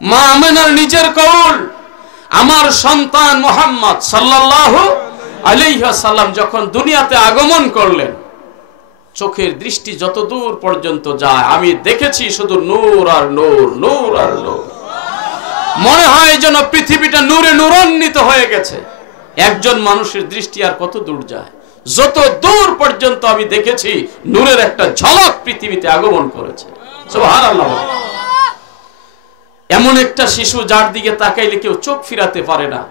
মা আমিনার নিজের কওল, আমার সন্তান মুহাম্মদ সাল্লাল্লাহু আলাইহি ওয়াসাল্লাম যখন দুনিয়াতে আগমন করলেন, চোখের দৃষ্টি যত দূর পর্যন্ত যায় আমি দেখেছি শুধু নূর আর নূর, নূর আর নূর। মনে হয় যেন পৃথিবীটা নূরে নূরান্বিত হয়ে গেছে। একজন মানুষের দৃষ্টি আর কত দূর যায়? যত দূর পর্যন্ত আমি দেখেছি নূরের একটা ঝলক পৃথিবীতে আগমন করেছে। সুবহানাল্লাহ। এমন একটা শিশু যার দিকে তাকাইলে কেউ চোখ ফিরাতে পারে না,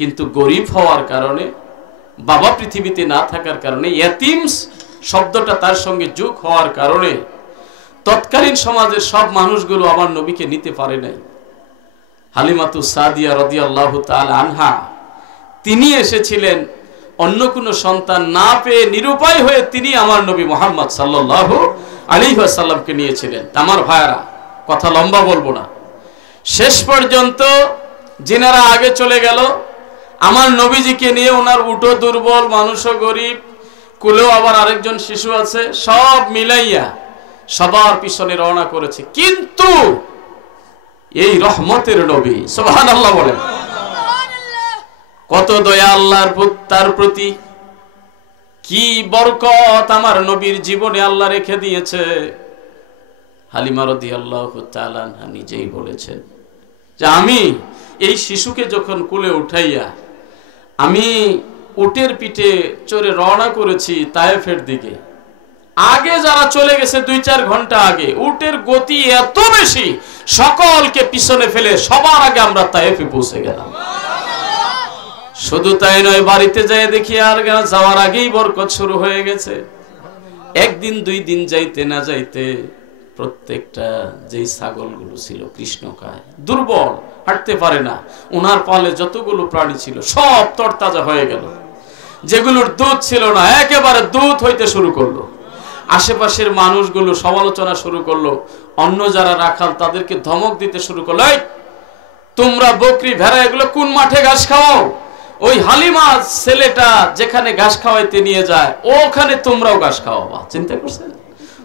কিন্তু গরিব হওয়ার কারণে, বাবা পৃথিবীতে না থাকার কারণে, ইয়তীম শব্দটা তার সঙ্গে যোগ হওয়ার কারণে তৎকালীন সমাজের সব মানুষগুলো আমার নবীকে নিতে পারে নাই। হালিমাতু সাদিয়া রাদিয়াল্লাহু তাআলা আনহা, তিনি এসেছিলেন অন্য কোনো সন্তান না পেয়ে নিরুপায় হয়ে তিনি আমার নবী মুহাম্মদ সাল্লাল্লাহু আলাইহি ওয়াসাল্লামকে নিয়েছিলেন। আমার ভাইরা, কথা লম্বা বলবো না, শেষ পর্যন্ত যিনারা আগে চলে গেল আমার নবীজিকে নিয়ে, ওনার উটো দুর্বল, মানুষও গরিব, কুলেও আবার আরেকজন শিশু আছে, সব মিলাইয়া সবার পিছনে রওনা করেছে। কিন্তু এই রহমতের নবী, সুবহানাল্লাহ বলেন, কত দয়া আল্লাহর তার প্রতি, কি বরকত আমার নবীর জীবনে আল্লাহ রেখে দিয়েছে। হালিমা রাদিয়াল্লাহু তাআলা আনহা নিজেই বলেছেন যে আমি এই শিশুকে যখন কোলে উঠাইয়া আমি উটের পিঠে চড়ে রওনা করেছি তায়েফের দিকে, আগে যারা চলে গেছে 2-4 ঘন্টা আগে, উটের গতি এত বেশি, সকলকে পিছনে ফেলে সবার আগে আমরা তায়েফে পৌঁছে গেলাম। শুধু তাই নয়, বাড়িতে যাই দেখি আর যাওয়ার আগেই বরকত শুরু হয়ে গেছে। 1 দিন 2 দিন যাইতে না যাইতে প্রত্যেকটা যেই ছাগলগুলো ছিল কৃষ্ণকায়, দুর্বল, হাঁটতে পারে না, ওনার পালে যতগুলো প্রাণী ছিল সব তরতাজা হয়ে গেল। যেগুলোর দুধ ছিল না একেবারে দুধ হইতে শুরু করলো। আশেপাশের মানুষগুলো সমালোচনা শুরু করলো, অন্য যারা রাখাল তাদেরকে ধমক দিতে শুরু করলো, এই তোমরা বকরি ভেড়া এগুলো কোন মাঠে ঘাস খাওয়াও? ওই হালিমা ছেলেটা যেখানে ঘাস খাওয়াইতে নিয়ে যায় ওখানে তোমরাও ঘাস খাওয়াবা। চিন্তা করছেন?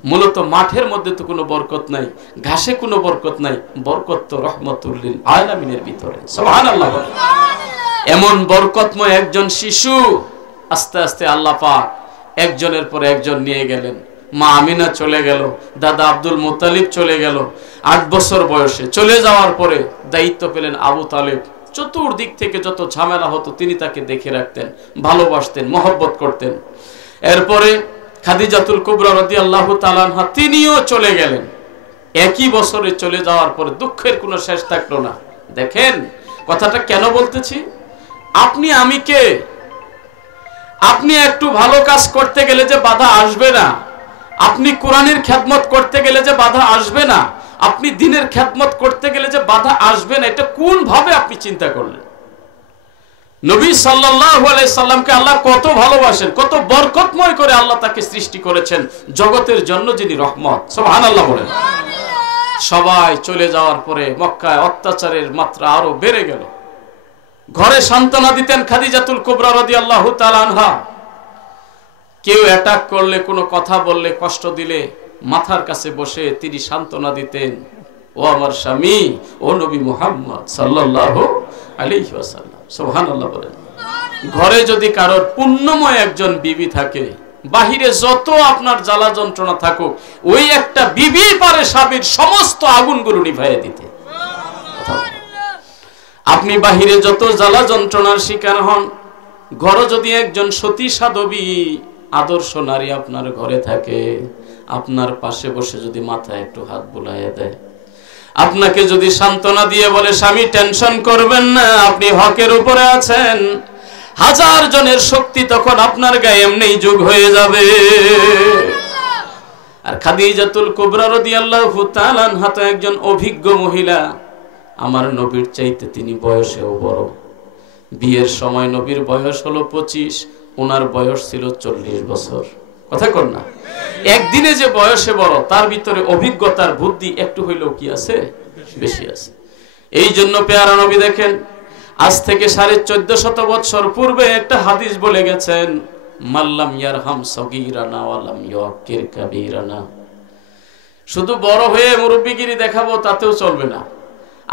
মূলত মাঠের মধ্যে তো কোনো বরকত নাই, ঘাসে কোনো বরকত নাই, বরকত তো রহমতুল লিল আলামিনের ভিতরে। সুবহানাল্লাহ। এমন বরকতময় একজন শিশু আস্তে আস্তে আল্লাহ পাক একজনের পর একজন নিয়ে গেলেন। মা আমিনা চলে গেল, দাদা আব্দুল মুত্তালিব চলে গেল 8 বছর বয়সে। চলে যাওয়ার পরে দায়িত্ব পেলেন আবু তালেব। চতুর্দিক থেকে যত ঝামেলা হতো তিনি তাকে দেখে রাখতেন, ভালোবাসতেন, মহব্বত করতেন। এরপরে খাদিজাতুল কুবরা রাদিয়াল্লাহু তাআলা আনহা, তিনিও চলে গেলেন। একই বছরে চলে যাওয়ার পরে দুঃখের কোনো শেষ থাকলো না। দেখেন কথাটা কেন বলতেছি, আপনি আমি কে? আপনি একটু ভালো কাজ করতে গেলে যে বাধা আসবে না, আপনি কোরআনের খেদমত করতে গেলে যে বাধা আসবে না, আপনি দ্বীনের খেদমত করতে গেলে যে বাধা আসবে না, এটা কোন ভাবে আপনি চিন্তা করলেন? নবী সাল্লাল্লাহু আলাইহি সাল্লামকে আল্লাহ কত ভালোবাসেন, কত বরকতময় করে আল্লাহ তাকে সৃষ্টি করেছেন, জগতের জন্য যিনি রহমত। সুবহানাল্লাহ বলেন। সবাই চলে যাওয়ার পরে মক্কায় অত্যাচারের মাত্রা আরো বেড়ে গেল। ঘরে সান্ত্বনা দিতেন খাদিজাতুল কুবরা রাদিয়াল্লাহু তাআলা আনহা। কেউ অ্যাটাক করলে, কোনো কথা বললে, কষ্ট দিলে মাথার কাছে বসে তিনি সান্ত্বনা দিতেন, ও আমার স্বামী, ও নবী মুহাম্মদ সাল্লাল্লাহু আলাইহি ওয়াসাল্লাম। সুবহানাল্লাহ বলেন। ঘরে যদি কারোর পুণ্যময় একজন বিবি থাকে, বাহিরে যত আপনার জ্বালা যন্ত্রণা থাকুক, ওই একটা বিবি পারে স্বামীর সমস্ত আগুনগুলো নিভাইয়ে দিতে। আপনি বাহিরে যত জ্বালা যন্ত্রণার শিকার হন, ঘরে যদি একজন সতী সাধবী আদর্শ নারী আপনার ঘরে থাকে, আপনার পাশে বসে যদি মাথায় একটু হাত বুলাইয়া দেয়, আপনাকে যদি সান্ত্বনা দিয়ে বলে, স্বামী টেনশন করবেন না, আপনি হকের উপরে আছেন, 1000 জনের শক্তি তখন আপনার গায়ে এমনিই যোগ হয়ে যাবে। আর খাদিজাতুল কুবরা রাদিয়াল্লাহু তাআলা আনহা তো একজন অভিজ্ঞ মহিলা। আমার নবীর চাইতে তিনি বয়সেও বড়। বিয়ের সময় নবীর বয়স হলো 25, ওনার বয়স ছিল 40 বছর। কথা কর না? একদিনে যে বয়সে বড়, তার ভিতরে অভিজ্ঞতার বুদ্ধি একটু হইলেও কি আছে? বেশি আছে। এই জন্য পেয়ারা নবী দেখেন, আজ থেকে 1450 বছর পূর্বে একটা হাদিস বলে গেছেন, মাল্লাম ইয়ারহাম সগীরানা ওয়ালাম ইয়াকির কাবীরানা। শুধু বড় হয়ে মুরব্বিগিরি দেখাবো তাতেও চলবে না,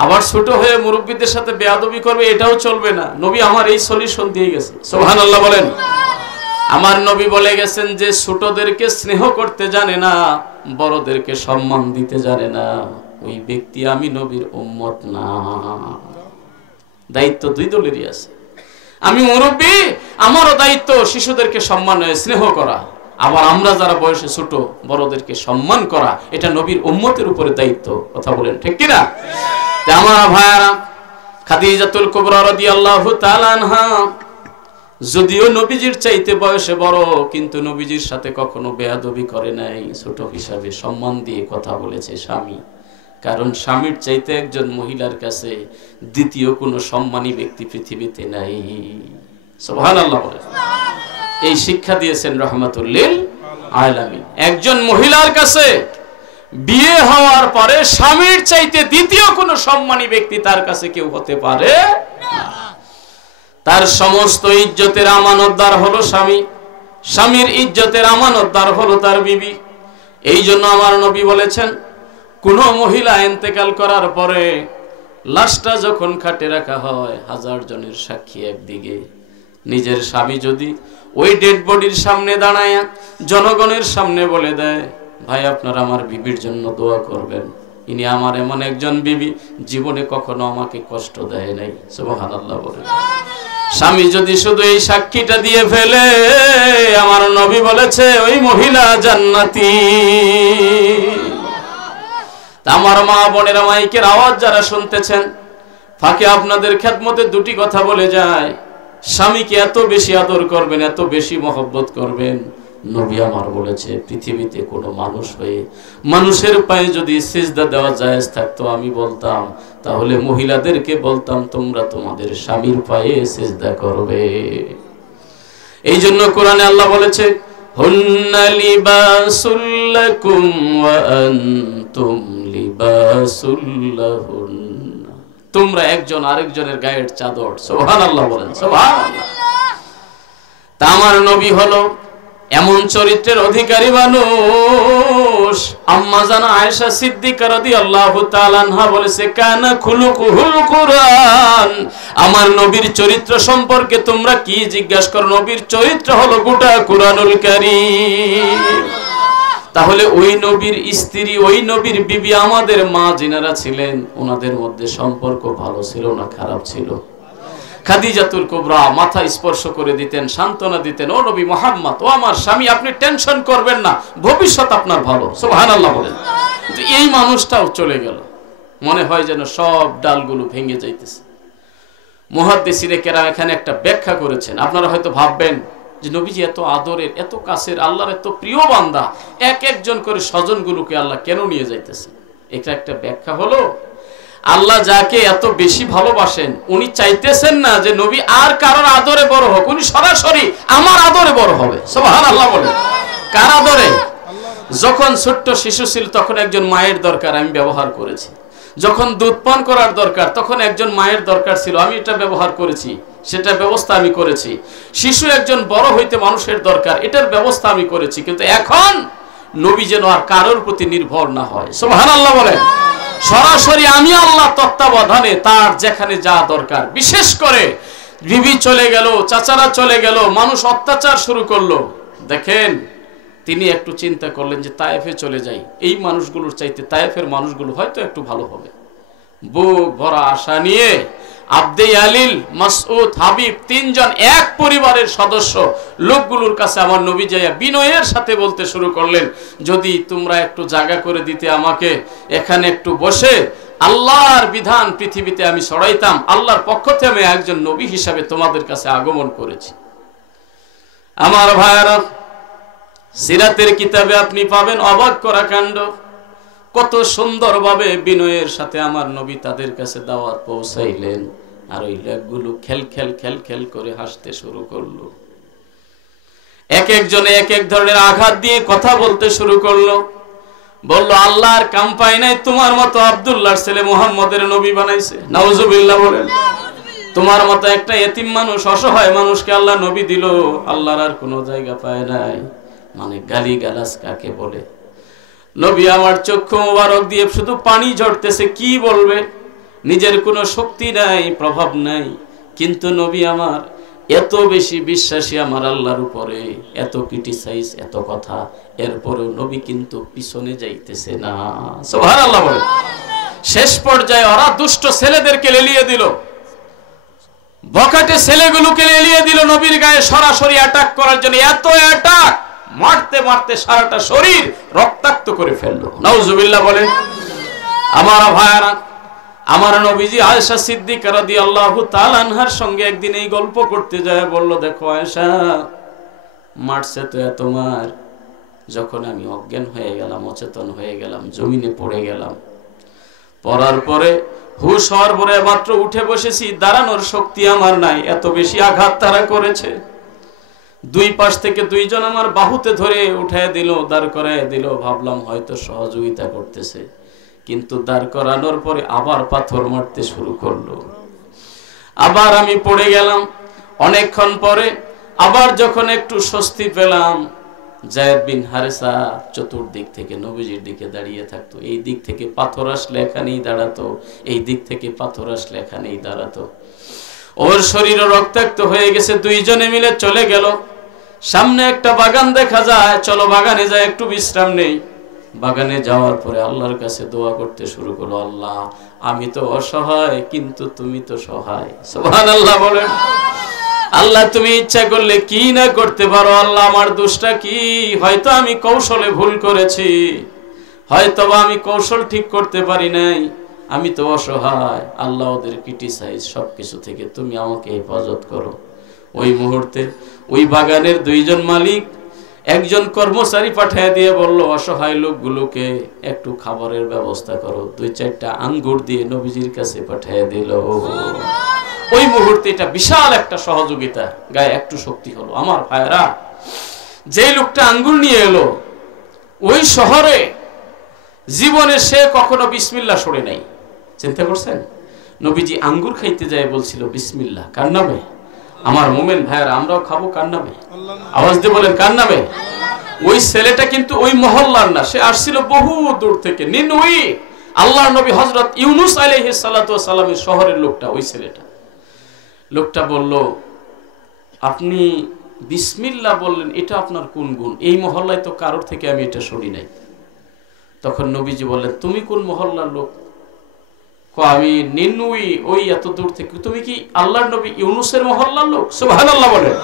আবার ছোট হয়ে মুরব্বিদের সাথে বেয়াদবি করবে এটাও চলবে না। নবী আমার এই সলিউশন দিয়ে গেছে। সুবহানাল্লাহ বলেন। আমার নবী বলে গেছেন যে ছোটদেরকে স্নেহ করতে জানে না, বড়দেরকে সম্মান দিতে জানে না, ওই ব্যক্তি আমি নবীর উম্মত না। দায়িত্ব দুই দলেরই আছে। আমি মুরব্বি, আমারও দায়িত্ব শিশুদেরকে সম্মান স্নেহ করা, আবার আমরা যারা বয়সে ছোট বড়দেরকে সম্মান করা, এটা নবীর উম্মতের উপরে দায়িত্ব। কথা বলেন ঠিক কিনা? আমার ভাইয়ারা, খাদিজাতুল কুবরা রাদিয়াল্লাহু তাআলা আনহা যদিও নবীজির চাইতে বয়সে বড়, কিন্তু নবীজির সাথে কখনো বেয়াদবি করে নাই, ছোট হিসাবে সম্মান দিয়ে কথা বলেছে স্বামী। কারণ স্বামীর চাইতে একজন মহিলার কাছে দ্বিতীয় কোনো সম্মানী ব্যক্তি পৃথিবীতে নাই। সুবহানাল্লাহ বলে। এই শিক্ষা দিয়েছেন রাহমাতুল লিল আলামিন। একজন মহিলার কাছে বিয়ে হওয়ার পরে স্বামীর চাইতে দ্বিতীয় কোনো সম্মানী ব্যক্তি তার কাছে কেউ হতে পারে না। তার সমস্ত ইজ্জতের আমানতদার হলো স্বামী, স্বামীর ইজ্জতের আমানতদার হলো তার বিবি। এই জন্য আমার নবী বলেছেন, কোন মহিলা ইন্তেকাল করার পরে লাশটা যখন খাটে রাখা হয়, 1000 জনের সাক্ষী একদিকে, নিজের স্বামী যদি ওই ডেড বডির সামনে দাঁড়ায় জনগণের সামনে বলে দেয়, ভাই আপনারা আমার বিবির জন্য দোয়া করবেন, ইনি আমার এমন একজন বিবি, জীবনে কখনো আমাকে কষ্ট দেয় নাই। সুবহানাল্লাহ বলে। স্বামী যদি শুধু এই সাক্ষীটা দিয়ে ফেলে, আমার নবী বলেছে ওই মহিলা জান্নাতি। আমার মা বোনেরা, মাইকের আওয়াজ যারা শুনতেছেন, ফাঁকে আপনাদের খেদমতে দুটি কথা বলে যায়। স্বামীকে এত বেশি আদর করবেন, এত বেশি মহব্বত করবেন। নবী আমার বলেছে, পৃথিবীতে কোনো মানুষ হয়ে মানুষের পায়ে যদি সিজদা দেওয়া জায়েজ থাকতো, আমি বলতাম, তাহলে মহিলাদেরকে বলতাম তোমরা তোমাদের স্বামীর পায়ে সিজদা করবে। এই জন্য কোরআনে আল্লাহ বলেছে, হুন্না লিবাসুল লাকুম ওয়া আনতুম লিবাসুল লাহুন্না। তোমরা একজন আরেকজনের গায়ের চাদর। সুবহানাল্লাহ বলেন, সুবহানাল্লাহ। তা আমার নবী হলো এমন চরিত্রের অধিকারী মানুষ। আম্মা জানা আয়েশা সিদ্দিকা রাদিয়াল্লাহু তাআলা আনহা বলেছে, কানা খুলুকুহুল কুরআন। আমার নবীর চরিত্র সম্পর্কে তোমরা কি জিজ্ঞাসা করো, নবীর চরিত্র হলো গোটা কুরআনুল কারীম। তাহলে ওই নবীর স্ত্রী, ওই নবীর বিবি, আমাদের মা যিনারা ছিলেন, ওনাদের মধ্যে সম্পর্ক ভালো ছিল না খারাপ ছিল? খাদিজাতুল কুবরা মাথা স্পর্শ করে দিতেন, সান্ত্বনা দিতেন, ও নবী মুহাম্মদ, ও আমার স্বামী, আপনি টেনশন করবেন না, ভবিষ্যৎ আপনার ভালো। সুবহানাল্লাহ বলেন। কিন্তু এই মানুষটাও চলে গেল, মনে হয় যেন সব ডালগুলো ভেঙে যাইতেছে। মুহাদ্দিসিনে কেরাম এখানে একটা ব্যাখ্যা করেছেন। আপনারা হয়তো ভাববেন যে নবীজি এত আদরের, এত কাছের, আল্লাহর এত প্রিয় বান্দা, এক একজন করে স্বজনগুলোকে আল্লাহ কেন নিয়ে যাইতেছে? এটা একটা ব্যাখ্যা হলো, আল্লাহ যাকে এত বেশি ভালোবাসেন, উনি চাইতেছেন না যে নবী আর কারোর আদরে বড় হোক, উনি সরাসরি আমার আদরে বড় হবে। সুবহানাল্লাহ বলেন। কার আদরে? যখন ছোট্ট শিশু ছিল তখন একজন মায়ের দরকার, আমি ব্যবহার করেছি। যখন দুধ পান করার দরকার তখন একজন মায়ের দরকার ছিল, আমি এটা ব্যবহার করেছি, সেটা ব্যবস্থা আমি করেছি। শিশু একজন বড় হইতে মানুষের দরকার, এটার ব্যবস্থা আমি করেছি। কিন্তু এখন নবী যেন আর কারোর প্রতি নির্ভর না হয়। সুবহানাল্লাহ বলেন। সরাসরি আমি আল্লাহ তত্ত্বাবধানে তার যেখানে যা দরকার। বিশেষ করে বিবি চলে গেল, চাচারা চলে গেল, মানুষ অত্যাচার শুরু করলো, দেখেন তিনি একটু চিন্তা করলেন যে তায়েফে চলে যাই, এই মানুষগুলোর চাইতে তায়েফের মানুষগুলো হয়তো একটু ভালো হবে। বুক ভরা আশা নিয়ে আব্দে আলিল, মাসউদ, হাবিব, তিনজন এক পরিবারের সদস্য লোকগুলোর কাছে আমার নবী যাইয়া বিনয়ের সাথে বলতে শুরু করলেন, যদি তোমরা একটু জায়গা করে দিতে আমাকে, এখানে একটু বসে আল্লাহর বিধান পৃথিবীতে আমি ছড়াইতাম, আল্লাহর পক্ষ থেকে আমি একজন নবী হিসাবে তোমাদের কাছে আগমন করেছি। আমার ভাইরা, সিরাতের কিতাবে আপনি পাবেন অবাক করা কাণ্ড। কত সুন্দরভাবে বিনয়ের সাথে আমার নবী তাদের কাছে দাওয়াত পৌঁছাইলেন, আর ওই লোকগুলো খেল খেল খেল খেল করে হাসতে শুরু করলো। এক একজনে এক এক ধরনের আঘাত দিয়ে কথা বলতে শুরু করলো। বলল, আল্লাহর কাম পাই নাই, তোমার মতো আব্দুল্লাহর ছেলে মুহাম্মদের নবী বানাইছে। নাউজুবিল্লাহ বলেন। তোমার মতো একটা এতিম মানুষ, অসহায় মানুষকে আল্লাহ নবী দিল, আল্লাহর আর কোনো জায়গা পায় নাই। মানে গালি গালাজ কাকে বলে? নবী আমার চক্ষু মোবারক দিয়ে শুধু পানি ঝরতেছে, কি বলবে? নিজের কোনো শক্তি নাই, প্রভাব নাই, কিন্তু নবী আমার এত বেশি বিশ্বাসী আমার আল্লাহর উপরে, এত ক্রিটিসাইজ, এত কথা, এরপরেও নবী কিন্তু পিছনে যাইতেছে না। সুবহানাল্লাহ বলে। শেষ পর্যায়ে ওরা দুষ্ট ছেলেদেরকে লেলিয়ে দিল, বখাটে ছেলেগুলোকে লেলিয়ে দিল নবীর গায়ে সরাসরি অ্যাটাক করার জন্য। এত অ্যাটাক, মারতে মারতে সারাটা শরীর রক্তাক্ত করে ফেললো। নাউজুবিল্লাহ বলেন। আমার ভাইরা, আমার নবীজি আয়েশা সিদ্দিকা রাদিয়াল্লাহু তাআলা আনহার সঙ্গে একদিন এই গল্প করতে যায়, বলল, দেখো আয়েশা, মারছে তো তোমার, যখন আমি অজ্ঞান হয়ে গেলাম, অচেতন হয়ে গেলাম, জমিনে পড়ে গেলাম, পড়ার পরে হুশ হওয়ার পরে মাত্র উঠে বসেছি, দাঁড়ানোর শক্তি আমার নাই, এত বেশি আঘাত তারা করেছে। দুই পাশ থেকে দুইজন আমার বাহুতে ধরে উঠায় দিল, দাঁড় করায় দিল, ভাবলাম হয়তো সহযোগিতা করতেছে, কিন্তু দাঁড় করানোর পরে আবার পাথর মারতে শুরু করলো, আবার আমি পড়ে গেলাম। অনেকক্ষণ পরে আবার যখন একটু স্বস্তি পেলাম, যায়েদ বিন হারেসা চতুর্দিক থেকে নবীজির দিকে দাঁড়িয়ে থাকতো, এই দিক থেকে পাথর আসলে এখানেই দাঁড়াতো, এই দিক থেকে পাথর আসলে এখানেই দাঁড়াতো। ওর শরীর রক্তাক্ত হয়ে গেছে, দুইজনে মিলে চলে গেল। সামনে একটা বাগান দেখা যায়, চলো বাগানে যাই একটু বিশ্রাম নেই। বাগানে যাওয়ার পরে আল্লাহর কাছে দোয়া করতে শুরু করলো, আল্লাহ আমি তো অসহায়, কিন্তু তুমি তো সহায়। সুবহানাল্লাহ বলেন। আল্লাহ তুমি ইচ্ছা করলে কি না করতে পারো, আল্লাহ আমার দোষটা কি? হয়তো আমি কৌশলে ভুল করেছি, হয়তো আমি কৌশল ঠিক করতে পারি নাই, আমি তো অসহায়, আল্লাহ ওদের ক্রিটিসাইজ সবকিছু থেকে তুমি আমাকে হেফাজত করো। ওই মুহূর্তে ওই বাগানের দুইজন মালিক একজন কর্মচারী পাঠিয়ে দিয়ে বলল, অসহায় লোকগুলোকে একটু খাবারের ব্যবস্থা করো। 2-4টা আঙ্গুর দিয়ে নবীজির কাছে পাঠিয়ে দিল। ওই মুহূর্তে এটা বিশাল একটা সহযোগিতা, গায়ে একটু শক্তি হলো। আমার ভাইরা, যে লোকটা আঙ্গুর নিয়ে এলো, ওই শহরে জীবনে সে কখনো বিসমিল্লাহ সরে নাই। চিন্তা করছেন? নবীজি আঙ্গুর খাইতে যায় বলছিল বিসমিল্লাহ, কার নামে? আমার মুমিন ভাইরা, আমরাও খাবো কার নামে? আওয়াজ দিয়ে বলেন, কার নামে? ওই ছেলেটা কিন্তু ওই মহল্লার না, সে আসছিল বহু দূর থেকে, নিনুই, আল্লাহর নবী হযরত ইউনূস আলাইহিস সালাতু ওয়াস সালামের শহরের লোকটা। ওই ছেলেটা, লোকটা বলল, আপনি বিসমিল্লাহ বললেন, এটা আপনার কোন গুণ? এই মহল্লায় তো কারোর থেকে আমি এটা শুনি নাই। তখন নবীজি বললেন, তুমি কোন মহল্লার লোক? আমি নিনুই, ওই এত দূর থেকে। তুমি কি আল্লাহর নবী ইউনূসের মহল্লার লোক? সুবহানাল্লাহ বলেন।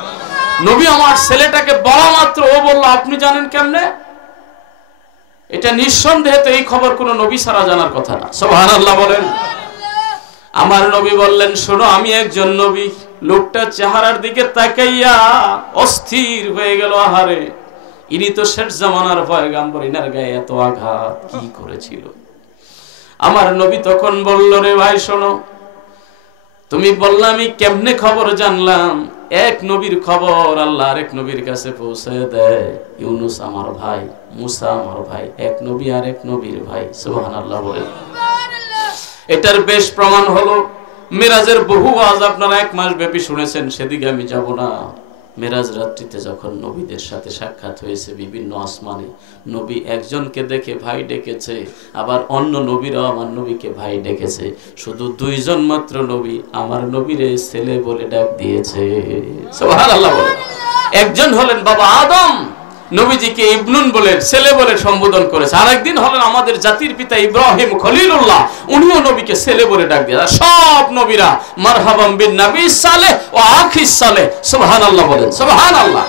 নবী আমার ছেলেটাকে বলা মাত্র ও বলল, আপনি জানেন কেমনে? এটা নিঃসন্দেহে তো এই খবর কোন নবী ছাড়া জানার কথা না। সুবহানাল্লাহ বলেন। আমার নবী বললেন, শোনো আমি একজন নবী। লোকটা চেহারার দিকে তাকাইয়া অস্থির হয়ে গেল। আহারে, ইনি তো শেষ জামানার পয়গম্বর, ইনার গায়ে এত আঘাত কি করেছিল? আমার নবী তখন বলল, রে ভাই শোনো, তুমি বললাম আমি কেমনে খবর জানলাম? এক নবীর খবর আল্লাহ আরেক নবীর কাছে পৌঁছে দেয়। ইউনূস আমার ভাই, মুসা আমার ভাই, এক নবী আরেক নবীর ভাই। সুবহানাল্লাহ বলেন। এটার বেশ প্রমাণ হলো মিরাজের বহু ওয়াজ আপনারা 1 মাস ব্যাপী শুনেছেন, সেদিকে আমি যাব না। মিরাজ রাত্রিতে যখন নবীদের সাথে সাক্ষাৎ হয়েছে বিভিন্ন আসমানে, নবী একজনকে দেখে ভাই ডেকেছে, আবার অন্য নবীরাও আমার নবীকে ভাই ডেকেছে। শুধু 2 জন মাত্র নবী আমার নবীরে ছেলে বলে ডাক দিয়েছে। সুবহানাল্লাহ বলেন। একজন হলেন বাবা আদম, নবীজিকে ইবনুন বলে, ছেলে বলে সম্বোধন করেছে। আরেকদিন হলেন আমাদের জাতির পিতা ইব্রাহিম খলিলুল্লাহ, উনিও নবীকে ছেলে বলে ডাক দিয়েছে। সব নবীরা মারহাবাম বিন নবী সালেহ ও আখিস সালেহ। সুবহানাল্লাহ বলেন। সুবহানাল্লাহ।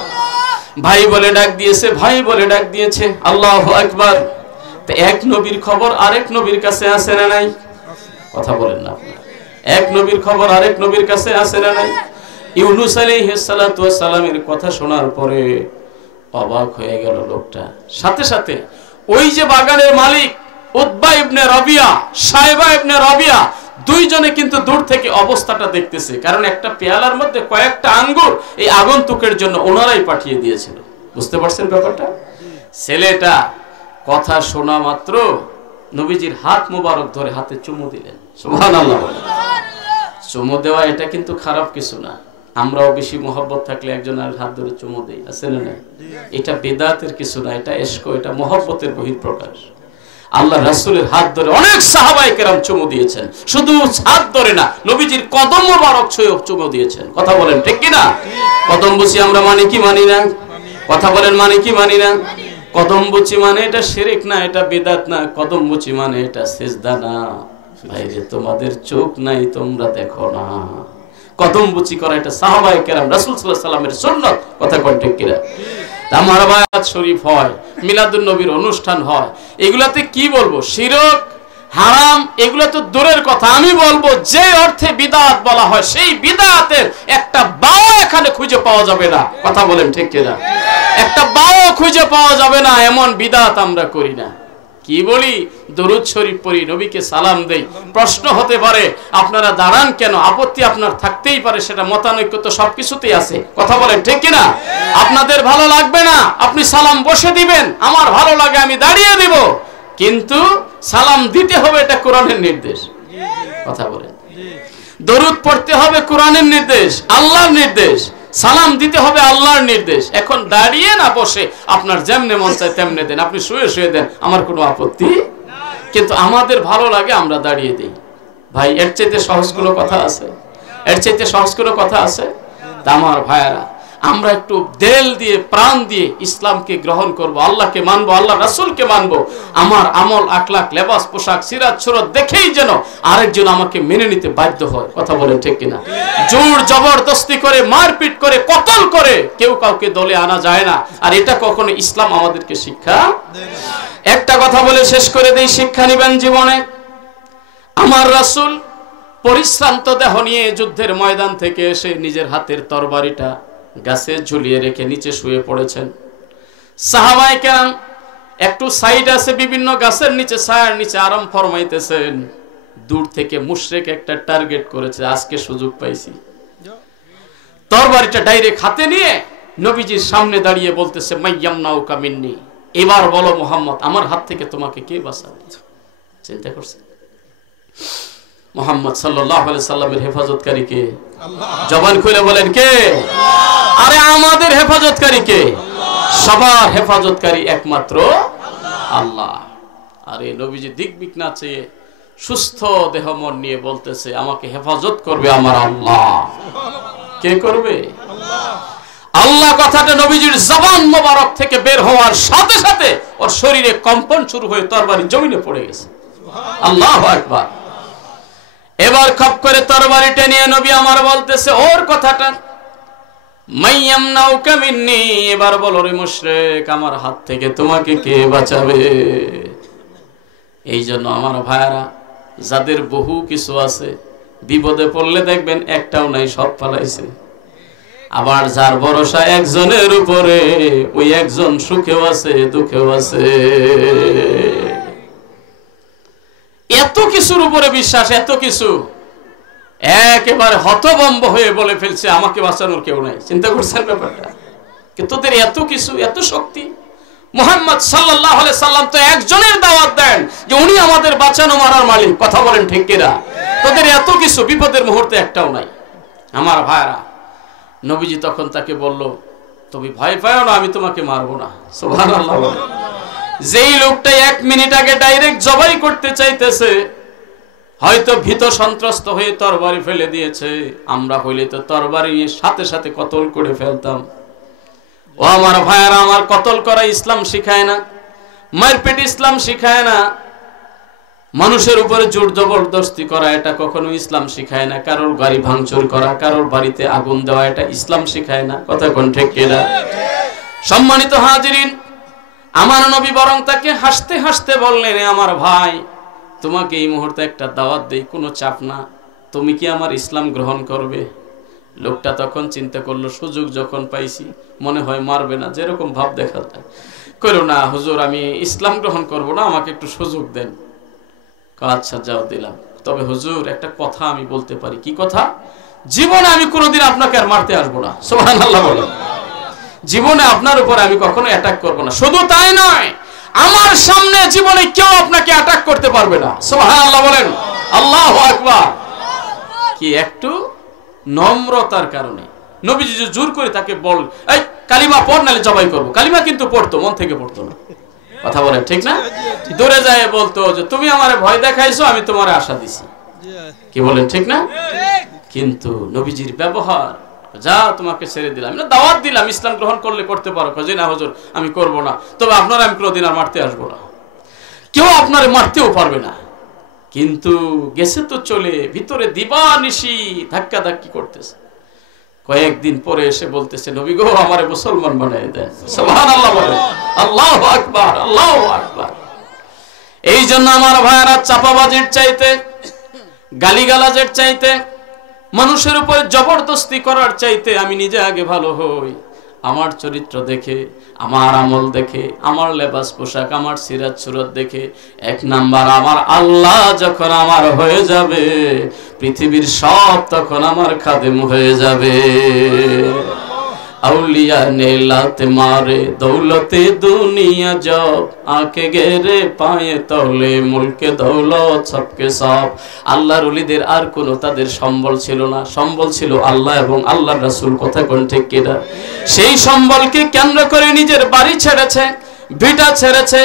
ভাই বলে ডাক দিয়েছে, ভাই বলে ডাক দিয়েছে। আল্লাহু আকবার। তো এক নবীর খবর আরেক নবীর কাছে আছে না নাই? কথা বলেন না আপনারা। এক নবীর খবর আরেক নবীর কাছে আছে না নাই? ইউনূস আলাইহিস সালাতু ওয়াস সালামের কথা শোনার পরে অবাক হয়ে গেল লোকটা। সাথে সাথে ওই যে বাগানের মালিক উতবা ইবনে রাবিয়া, সাইবা ইবনে রাবিয়া, 2 জনে কিন্তু দূর থেকে অবস্থাটা দেখতেছে। কারণ একটা পেয়ালার মধ্যে কয়েকটা আঙ্গুর এই আগন্তুকের জন্য ওনারাই পাঠিয়ে দিয়েছিল। বুঝতে পারছেন ব্যাপারটা? ছেলেটা কথা শোনা মাত্র নবীজির হাত মোবারক ধরে হাতে চুমু দিলেন। সুবহানাল্লাহ। চুমু দেওয়া এটা কিন্তু খারাপ কিছু না। আমরাও বেশি মহব্বত থাকলে একজনের হাত ধরে চুমু দেই, আছে না? এটা বেদাতের কিছু না, এটা ইশক, এটা মহব্বতের বহিঃপ্রকাশ। আল্লাহ রাসূলের হাত ধরে অনেক সাহাবায়ে কেরাম চুমু দিয়েছেন। শুধু হাত ধরে না, নবীজির কদম মোবারক ছুঁয়ে চুমু দিয়েছেন। কথা বলেন ঠিক কি না? কদম বুঝি আমরা মানি কি মানি না? কথা বলেন, মানি কি মানি না? কদম বুঝি মানে এটা শিরক না, এটা বিদআত না। কদম বুঝি মানে এটা সিজদা না। ভাইরে, তোমাদের চোখ নাই, তোমরা দেখো না। কদম বুচি করা এটা সাহাবায়ে কেরাম রাসূল সাল্লাল্লাহু আলাইহি ওয়াসাল্লামের সুন্নাত। কথা কোন ঠিক কিনা? আমার বায়াত শরীফ হয়, মিলাদুন নবীর অনুষ্ঠান হয়, এগুলাতে কি বলবো? শিরক হারাম এগুলো তো দূরের কথা, আমি বলবো যে অর্থে বিদআত বলা হয় সেই বিদআতের একটা বাও এখানে খুঁজে পাওয়া যাবে না। কথা বলেন ঠিক কিনা? একটা বাও খুঁজে পাওয়া যাবে না এমন বিদআত আমরা করি না। কি বলি? দরুদ শরীফ পড়ি, নবীকে সালাম দেই। প্রশ্ন হতে পারে আপনারা দাঁড়ান কেন? আপত্তি আপনার থাকতেই পারে, সেটা মতানৈক্য তো সবকিছুতেই আছে। কথা বলেন ঠিক কিনা? আপনাদের ভালো লাগবে না, আপনি সালাম বসে দিবেন, আমার ভালো লাগে আমি দাঁড়িয়ে দিব, কিন্তু সালাম দিতে হবে, এটা কোরআনের নির্দেশ। কথা বলেন। দরুদ পড়তে হবে কোরআনের নির্দেশ, আল্লাহর নির্দেশ। সালাম দিতে হবে আল্লাহর নির্দেশ। এখন দাঁড়িয়ে না বসে আপনার যেমনে মন চায় তেমনে দেন, আপনি শুয়ে শুয়ে দেন, আমার কোনো আপত্তি। কিন্তু আমাদের ভালো লাগে আমরা দাঁড়িয়ে দিই। ভাই এর চাইতে সহজ কোনো কথা আছে? এর চাইতে সহজ কোনো কথা আছে? তা আমার ভাইয়েরা, আমরা একটু দিল দিয়ে প্রাণ দিয়ে ইসলামকে গ্রহণ করব, আল্লাহকে মানবো, আল্লাহ রাসূলকে মানবো। আমার আমল আখলাক লেবাস পোশাক সিরাত সুরত দেখেই যেন আরেকজন আমাকে মেনে নিতে বাধ্য হয়। কথা বলেন ঠিক কিনা? জোর জবরদস্তি করে, মারপিট করে, কতল করে কেউ কাউকে দলে আনা যায় না। আর এটা কখনো ইসলাম আমাদেরকে শিক্ষা দেয় না। একটা কথা বলে শেষ করে দেই, শিক্ষা নিবেন জীবনে। আমার রাসূল পরিশ্রান্ত দেহ নিয়ে যুদ্ধের ময়দান থেকে এসে নিজের হাতের তরবারিটা গাছে ঝুলিয়ে রেখে নিচে শুয়ে পড়েছেন। সাহাবায়ে কেরাম একটু সাইড আছে, বিভিন্ন গাছের নিচে ছায়ার নিচে আরাম ফরমাইতেছেন। দূর থেকে মুশরিক একটা টার্গেট করেছে, আজকে সুযোগ পাইছি। তরবারিটা ডাইরেক্ট হাতে নিয়ে নবীজির সামনে দাঁড়িয়ে বলতেছে, মাইয়ামনাউকা মিন্নি, এবার বলো মুহাম্মদ, আমার হাত থেকে তোমাকে কে বাঁচাবে? চিন্তা করছে মুহাম্মদ সাল্লাল্লাহু আলাইহি সাল্লামের হেফাজতকারী কে? আল্লাহ। জবান খুলে বলেন কে? আল্লাহ। আরে আমাদের হেফাজতকারী কে? আল্লাহ। সবার হেফাজতকারী একমাত্র আল্লাহ। আরে নবীজি দিকবিক না চেয়ে সুস্থ দেহ মন নিয়ে বলতেছে, আমাকে হেফাজত করবে আমার আল্লাহ। কে করবে? আল্লাহ। আল্লাহ কথাটা নবীজির জবান মোবারক থেকে বের হওয়ার সাথে সাথে ওর শরীরে কম্পন শুরু হয়ে তরবারি জমিনে পড়ে গেছে। আল্লাহু আকবার। এবার খপ করে তরবারিটা নিয়ে নবী আমার বলতেছে ওর কথাটা, মাইয়ামনাউকা মিন্নি, এবার বলো রে মুশরিক, আমার হাত থেকে তোমাকে কে বাঁচাবে? এই জন্য আমার ভাইরা, যাদের বহু কিছু আছে, বিপদে পড়লে দেখবেন একটাও নাই, সব ফালাইছে। আবার যার ভরসা একজনের উপরে, ওই একজন সুখেও আছে দুঃখেও আছে। এত কিছুর উপরে বিশ্বাস, এত কিছু, একেবারে হতভম্ব হয়ে বলে ফেলছে আমাকে বাঁচানোর কেউ নাই। চিন্তা করছেন ব্যাপারটা? কিন্তু তোদের এত কিছু, এত শক্তি। মুহাম্মদ সাল্লাল্লাহু আলাইহি সাল্লাম তো একজনের দাওয়াত দেন যে উনি আমাদের বাঁচানো মারার মালিক। কথা বলেন ঠিক কিনা? তোদের এত কিছু, বিপদের মুহূর্তে একটাও নাই। আমার ভাইরা, নবীজি তখন তাকে বলল, তুমি ভয় পাও না, আমি তোমাকে মারবো না। সুবহানাল্লাহ। যেই লোকটা 1 মিনিট আগে ডাইরেক্ট জবাই করতে চাইতেছে, হয়তো ভীত সন্ত্রস্ত হয়ে তরবারি ফেলে দিয়েছে। আমরা হইলে তো তরবারি সাথে সাথে কতল করে ফেলতাম। ও আমার ভাইয়ারা, আমার কতল করা ইসলাম শিখায় না, মারপিট ইসলাম শিখায় না, মানুষের উপরে জোর জবরদস্তি করা এটা কখনো ইসলাম শিখায় না, কারোর গাড়ি ভাঙচুর করা, কারোর বাড়িতে আগুন দেওয়া এটা ইসলাম শিখায় না। কথা কোন ঠিক কিনা? সম্মানিত হাজিরিন, আমার নবী বরং তাকে হাসতে হাসতে বললেন, আমার ভাই, তোমাকে এই মুহূর্তে একটা দাওয়াত দেই, কোনো চাপ না, তুমি কি আমার ইসলাম গ্রহণ করবে? লোকটা তখন চিন্তা করলো, সুযোগ যখন পাইছি, মনে হয় মারবে না, যেরকম ভাব দেখা যায়, কইল, না হুজুর, আমি ইসলাম গ্রহণ করব না, আমাকে একটু সুযোগ দেন। আচ্ছা যাও, দিলাম। তবে হুজুর, একটা কথা আমি বলতে পারি। কি কথা? জীবনে আমি কোনোদিন আপনাকে আর মারতে আসবো না। সুবহানাল্লাহ বলেন। জীবনে আপনার উপর আমি কখনো অ্যাটাক করব না। শুধু তাই নয়, আমার সামনে জীবনে কেউ আপনাকে অ্যাটাক করতে পারবে না। সুবহানাল্লাহ বলেন। আল্লাহু আকবার। কি একটু নম্রতার কারণে নবীজি জোর করে তাকে বল, এই কালিমা পড়, নালে জবাই করব। কালিমা কিন্তু পড়তো, মন থেকে পড়তো না। কথা বলেন ঠিক না? দূরে যায় বলতো যে তুমি আমারে ভয় দেখাইছো, আমি তোমারে আশা দিছি। কি বলেন ঠিক না? কিন্তু নবীজির ব্যবহার, যা তোমাকে ছেড়ে দিলাম, না দাওয়াত দিলাম, ইসলাম গ্রহণ করলে করতে পারো। কাজে না হুজুর, আমি করব না, তবে আপনারা আমি কোনোদিন আর মারতে আসবো না, কেউ আপনারে মারতেও পারবে না। কিন্তু গেছে তো চলে, ভিতরে দিবানিশি ধাক্কা ধাক্কি করতেছে। কয়েকদিন পরে এসে বলতেছে, নবী গো, আমারে মুসলমান বানায় দেন। সুবহানাল্লাহ বলেন। আল্লাহু আকবার, আল্লাহু আকবার। এই জন্য আমার ভাইয়েরা, চাপাবাজির চাইতে, গালিগালাজের চাইতে, মানুষের উপর জবরদস্তি করার চাইতে আমি নিজে আগে ভালো হই। আমার চরিত্র দেখে, আমার আমল দেখে, আমার লেবাস পোশাক, আমার সিরাত সুরত দেখে, এক নাম্বার আমার আল্লাহ যখন আমার হয়ে যাবে, পৃথিবীর সব তখন আমার খাদেম হয়ে যাবে। আউলিয়া ने लात मारे दौलते दुनिया जब आके गेरे पाए तले मुल्के दौলত सबके सब। আল্লাহর ওলিদের আর কোনো তাদের সম্বল ছিল না, সম্বল ছিল আল্লাহ এবং আল্লাহর রাসূল। কথা কোন ঠিক কিনা? সেই সম্বলকে কেন্দ্র করে নিজের বাড়ি ছেড়েছে, ভিটা ছেড়েছে,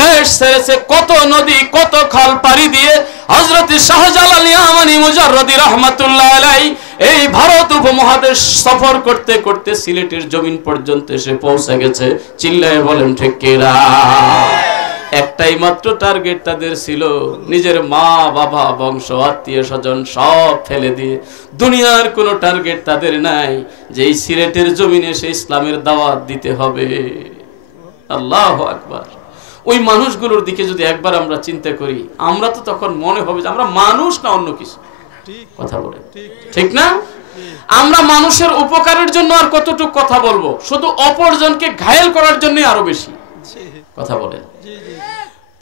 দেশ ছেড়েছে, কত নদী কত খাল পাড়ি দিয়ে হযরত শাহজালাল ইয়ামানি মুজাররদি রাহমাতুল্লাহ আলাইহি এই ভারত উপমহাদেশ সফর করতে করতে সিলেটের জমিন পর্যন্ত এসে পৌঁছে গেছে। চিল্লায়ে বলেন ঠিক কিনা? একটাই মাত্র টার্গেট তাদের ছিল, নিজের মা বাবা বংশ আত্মীয় স্বজন সব ফেলে দিয়ে। দুনিয়ার কোনো টার্গেট তাদের নাই যে এই সিলেটের জমিনে এসে ইসলামের দাওয়াত দিতে হবে। আল্লাহু আকবার। ওই মানুষগুলোর দিকে যদি একবার আমরা চিন্তা করি, আমরা তো তখন মনে হবে যে আমরা মানুষ না অন্য কিছু। কথা বলে ঠিক না? আমরা মানুষের উপকারের জন্য আর কতটুকু কথা বলবো, শুধু অপরজনকে ঘায়েল করার জন্য আরো বেশি কথা বলেন।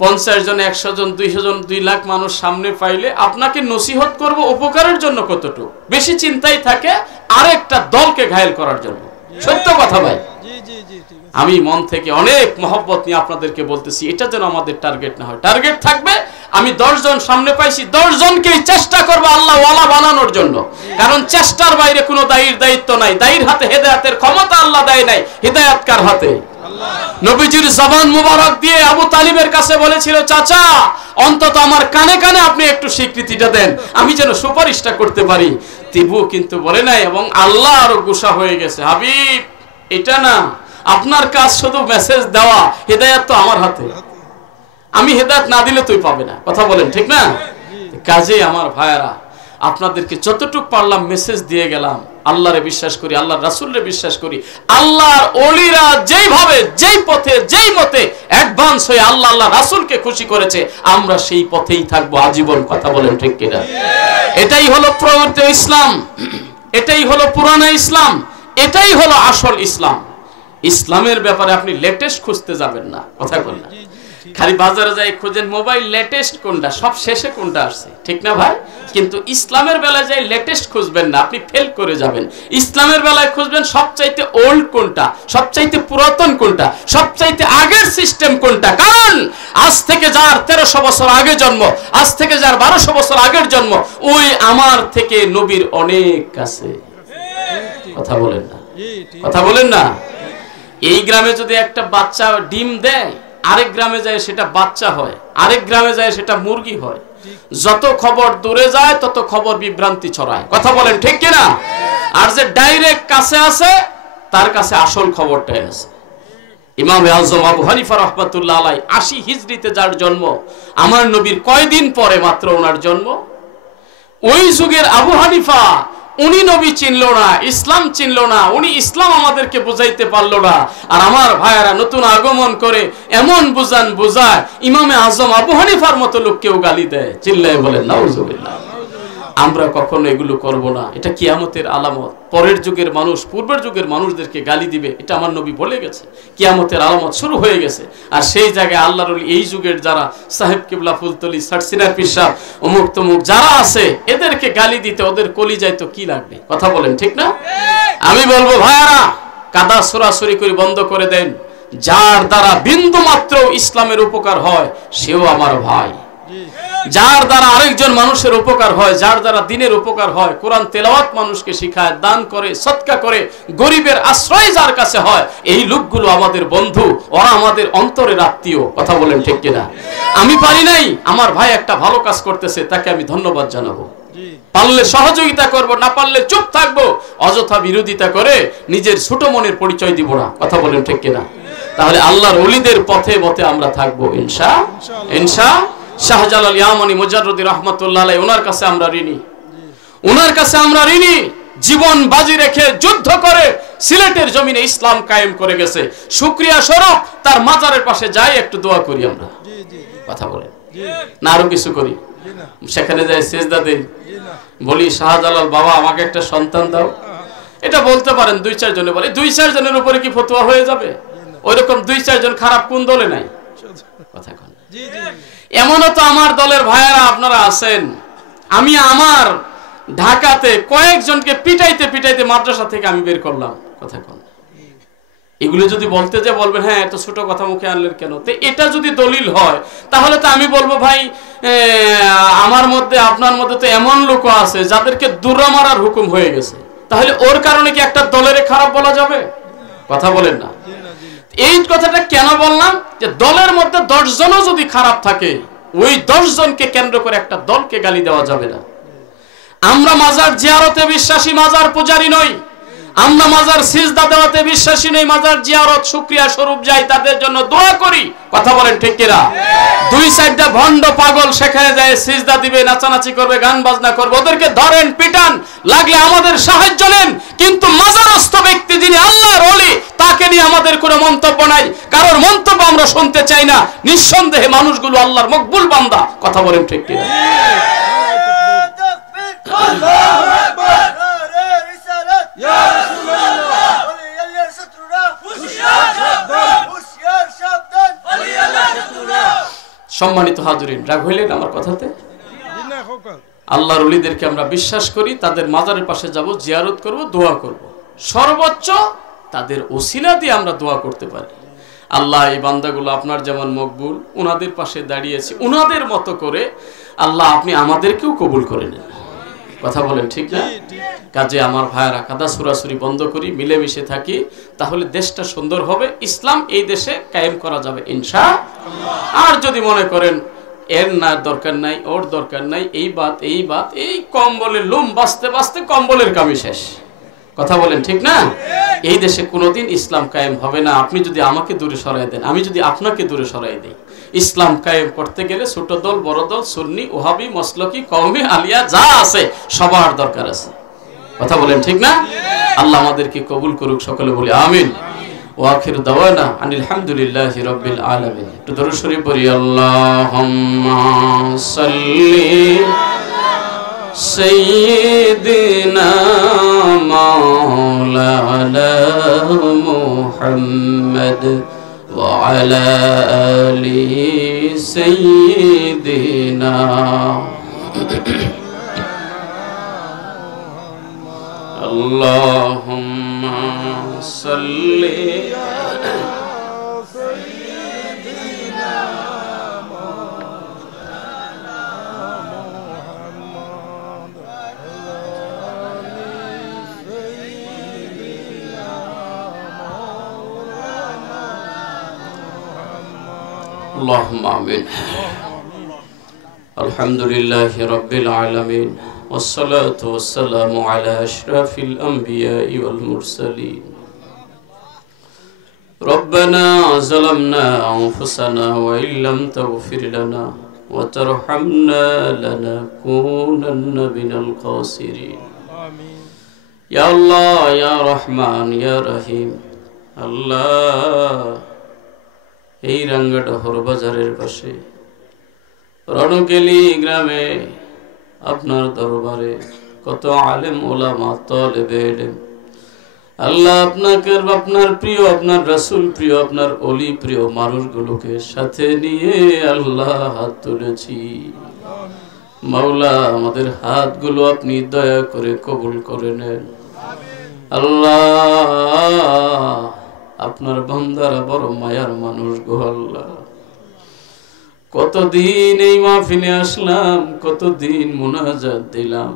50 জন 100 জন 200 জন 2 লাখ মানুষ সামনে পাইলে আপনাকে নসিহত করব উপকারের জন্য কতটুকু, বেশি চিন্তাই থাকে আরেকটা দলকে ঘায়েল করার জন্য। সত্য কথা ভাই, আমি মন থেকে অনেক মহব্বত নিয়ে আপনাদেরকে বলতেছি, এটা যেন আমাদের টার্গেট না হয়। টার্গেট থাকবে আমি 10 জন সামনে পাইছি, 10 জনকেই চেষ্টা করব আল্লাহ ওয়ালা বানানোর জন্য। কারণ চেষ্টার বাইরে কোনো দায়ীর দায়িত্ব নাই। দায়ীর হাতে হেদায়েতের ক্ষমতা আল্লাহ দেয় নাই, হিদায়াত কার হাতে? নবীজির জবান মুবারক দিয়ে আবু তালিবের কাছে বলেছিল, চাচা অন্তত আমার কানে কানে আপনি একটু স্বীকৃতিটা দেন, আমি যেন সুপারিশটা করতে পারি। তিবু কিন্তু বলে নাই, এবং আল্লাহ আরো গুসা হয়ে গেছে, হাবিব এটা না, আপনার কাজ শুধু মেসেজ দেওয়া, হেদায়েত তো আমার হাতে। আমি হেদায়েত না দিলে তুই পাবে না। কথা বলেন ঠিক না? কাজে আমার ভাইয়েরা, আপনাদেরকে যতটুকু পারলাম মেসেজ দিয়ে গেলাম। আল্লাহরে বিশ্বাস করি, আল্লাহর রাসূলরে বিশ্বাস করি। আল্লাহর ওলিরা যেইভাবে, যেই পথে, যেই মতে অ্যাডভান্স হয়ে আল্লাহ আল্লাহ রাসূলকে খুশি করেছে, আমরা সেই পথেই থাকবো আজীবন। কথা বলেন ঠিক কিনা? এটাই হলো প্রকৃত ইসলাম, এটাই হলো পুরানো ইসলাম, এটাই হলো আসল ইসলাম। ইসলামের ব্যাপারে আপনি লেটেস্ট খুঁজতে যাবেন না। কথা বল না, খালি বাজারে যাই খুঁজেন মোবাইল লেটেস্ট কোনটা, সব শেষে কোনটা আসছে, ঠিক না ভাই? কিন্তু ইসলামের বেলায় যাই লেটেস্ট খুঁজবেন না, আপনি ফেল করে যাবেন। ইসলামের বেলায় খুঁজবেন সবচাইতে ওল্ড কোনটা, সবচাইতে পুরাতন কোনটা, সবচাইতে আগের সিস্টেম কোনটা। কারণ আজ থেকে যার 1300 বছর আগে জন্ম, আজ থেকে যার 1200 বছর আগের জন্ম, ওই আমার থেকে নবীর অনেক কাছে। কথা বলেন না, কথা বলেন না। এই গ্রামে যদি একটা বাচ্চা ডিম দেয়, আরেক গ্রামে যায় সেটা বাচ্চা হয়, আরেক গ্রামে যায় সেটা মুরগি হয়। যত খবর দূরে যায় তত খবর বিভ্রান্তি ছড়ায়। কথা বলেন ঠিক কিনা? আর যে ডাইরেক্ট কাছে আছে তার কাছে আসল খবরটাই আছে। ইমাম আযম আবু হানিফা রাহমাতুল্লাহ আলাইহি 80 হিজরিতে যার জন্ম, আমার নবীর কয়দিন পরে মাত্র ওনার জন্ম। ওই যুগের আবু হানিফা, উনি নবী চিনলো না, ইসলাম চিনলো না, উনি ইসলাম আমাদেরকে বুঝাইতে পারলো না। আর আমার ভাইয়েরা নতুন আগমন করে এমন বুঝান বুঝায়, ইমামে আজম আবু হানিফার মতো লোককেও গালি দেয়। চিল্লায় বলেন নাউজুবিল্লাহ। আমরা কখনো এগুলো করব না, এটা কিয়ামতের আলামত। পরের যুগের মানুষ পূর্বের যুগের মানুষদেরকে গালি দিবে, এটা আমার নবী বলে গেছে, কিয়ামতের আলামত শুরু হয়ে গেছে। আর সেই জায়গায় আল্লাহর ওলি এই যুগের যারা সাহেব কিবলা ফুলতলি সারসিনার পিসাব অমুক তমুক যারা আছে, এদেরকে গালি দিতে ওদের কলিজায় তো কি লাগবে? কথা বলেন ঠিক না? আমি বলবো ভাইয়ারা, কাদা সরাসরি করে বন্ধ করে দেন। যার দ্বারা বিন্দু মাত্র ইসলামের উপকার হয় সেও আমার ভাই। যার দ্বারা আরেকজন মানুষের উপকার হয়, যার দ্বারা দিনের উপকার হয়, কোরআন তেলাওয়াত মানুষকে শিখায়, দান করে, সদকা করে, গরিবের আশ্রয় যার কাছে হয়, এই লোকগুলো আমাদের বন্ধু, ওরা আমাদের অন্তরের আত্মীয়। কথা বলেন ঠিক কিনা? আমি পারি নাই, আমার ভাই একটা ভালো কাজ করতেছে, তাকে আমি ধন্যবাদ জানাবো। পারলে সহযোগিতা করব, না পারলে চুপ থাকবো। অযথা বিরোধিতা করে নিজের ছোট মনের পরিচয় দিব না। কথা বলেন ঠিক কিনা? তাহলে আল্লাহর ওলিদের পথে পথে আমরা থাকবো ইনশাআল্লাহ। শাহজালাল ইয়ামানি মুজাররদি রাহমাতুল্লাহ আলাইহি, ওনার কাছে আমরা ঋণী, ওনার কাছে আমরা ঋণী। জীবন বাজি রেখে যুদ্ধ করে সিলেটের জমিনে ইসলাম কায়েম করে গেছে। শুকরিয়া স্বরূপ তার মাজারের পাশে যাই একটু দোয়া করি আমরা। কথা বলেন না আরো কিছু করি? সেখানে যাই সেজদা দেই, বলি শাহজালাল বাবা আমাকে একটা সন্তান দাও। এটা বলতে পারেন 2-4 জনে বলে, 2-4 জনের উপরে কি ফতোয়া হয়ে যাবে? ওইরকম 2-4 জন খারাপ কোন দলে নাই? কথা কোন? এমনও তো আমার দলের ভাইয়েরা আপনারা আছেন, আমি আমার ঢাকাতে কয়েকজনকে পিটাইতে পিটাইতে মাদ্রাসা থেকে আমি বের করলাম। কথা কোন? এগুলো যদি বলতে যে বলবেন হ্যাঁ এত ছোট কথা মুখে আনলেন কেন, তো এটা যদি দলিল হয় তাহলে তো আমি বলবো ভাই আমার মধ্যে আপনার মধ্যে তো এমন লোক আছে যাদেরকে দূরে মারার হুকুম হয়ে গেছে, তাহলে ওর কারণে কি একটা দলের খারাপ বলা যাবে? কথা বলেন না। এই কথাটা কেন বললাম যে দলের মধ্যে 10 জনও যদি খারাপ থাকে ওই 10 জনকে কেন্দ্র করে একটা দলকে গালি দেওয়া যাবে না। আমরা মাজার জিয়ারতে বিশ্বাসী, মাজার পূজারী নই। আমরা মাজার সিজদা দেওয়াতে বিশ্বাসী নই, মাজার জিয়ারত শুকরিয়া স্বরূপ যাই, তাদের জন্য দোয়া করি। কথা বলেন ঠিক কিনা? 2-4টা ভণ্ড পাগল সেখানে যায় সিজদা দিবে, নাচানাচি করবে, গান বাজনা করবে, ওদেরকে ধরেন পিটান, লাগলে আমাদের সাহায্য নেন, কিন্তু মাজারস্থ ব্যক্তি যিনি আল্লাহর ওলি তাকে নিয়ে আমাদের কোনো মন্তব্য নাই, কারোর মন্তব্য আমরা শুনতে চাই না। নিঃসন্দেহে মানুষগুলো আল্লাহর মকবুল বান্দা। কথা বলেন ঠিক কিনা? সম্মানিত হাজরিন, রাগ হইলেন আমার কথাতে? আল্লাহর ওলিদেরকে আমরা বিশ্বাস করি, তাদের মাজারের পাশে যাব, জিয়ারত করব, দোয়া করব, সর্বোচ্চ তাদের ওসিলা দিয়ে আমরা দোয়া করতে পারি। আল্লাহ এই বান্দাগুলো আপনার যেমন মকবুল, ওনাদের পাশে দাঁড়িয়েছি, ওনাদের মতো করে আল্লাহ আপনি আমাদেরকেও কবুল করে নেন। কথা বলেন ঠিক না? কাজে আমার ভাইয়েরা কাদা সুরাসুরি বন্ধ করি, মিলেমিশে থাকি, তাহলে দেশটা সুন্দর হবে, ইসলাম এই দেশে কায়েম করা যাবে ইনশাআল্লাহ। আর যদি মনে করেন এর না দরকার নাই, ওর দরকার নাই, এই বাত এই কম্বলের লুম বাঁচতে বাঁচতে কম্বলের কামি শেষ। কথা বলেন ঠিক না? এই দেশে কোনোদিন ইসলাম কায়েম হবে না। আপনি যদি আমাকে দূরে সরাই দেন, আমি যদি আপনাকে দূরে সরাই দেই, ইসলাম কায়েম করতে গেলে ছোট দল, বড় দল, সুন্নি, ওহাবি, মসলকি, কওমি, আলিয়া যা আছে সবার দরকার আছে। কথা বলেন ঠিক না? আল্লাহ আমাদেরকে কবুল করুক, সকলে বলি আমিন। ওয়া আখিরু দাওয়ানা আনিল হামদুলিল্লাহি রাব্বিল আলামিন। একটু দরুদ শরীফ পড়ি। আল্লাহুম্মা সাল্লি সাইয়্যিদিনা মাওলানা মুহাম্মদ ওয়া আলা আলি সাইয়্যিদিনা আল্লাহুম্মা সাল্লি সাইয়্যিদিনা মাওলানা মুহাম্মদ সাইয়্যিদিনা মাওলানা আল্লাহুম্মা আমিন। আলহামদুলিল্লাহি রাব্বিল আলামিন والصلاة والسلام على أشرف الأنبياء والمرسلين. ربنا ظلمنا أنفسنا وإن لم تغفر لنا وترحمنا لنكونن من الخاسرين. يا الله يا رحمن يا رحيم. الله এই রাঙ্গাডহর বাজারের পাশে রণকেলি গ্রামে আপনার দরবারে কত আলেম ওলামা তালেবে ইলম, আল্লাহ আপনাকে আপনার প্রিয়, আপনার রাসূল প্রিয়, আপনার ওলি প্রিয় মানুষগুলোকে সাথে নিয়ে আল্লাহ হাত তুলেছি। মাওলা আমাদের হাতগুলো আপনি দয়া করে কবুল করে নেন। আল্লাহ আপনার বান্দারা বড় মায়ার মানুষ গো আল্লাহ। কতদিন এই মাহফিলে আসলাম, কতদিন মুনাজাত দিলাম,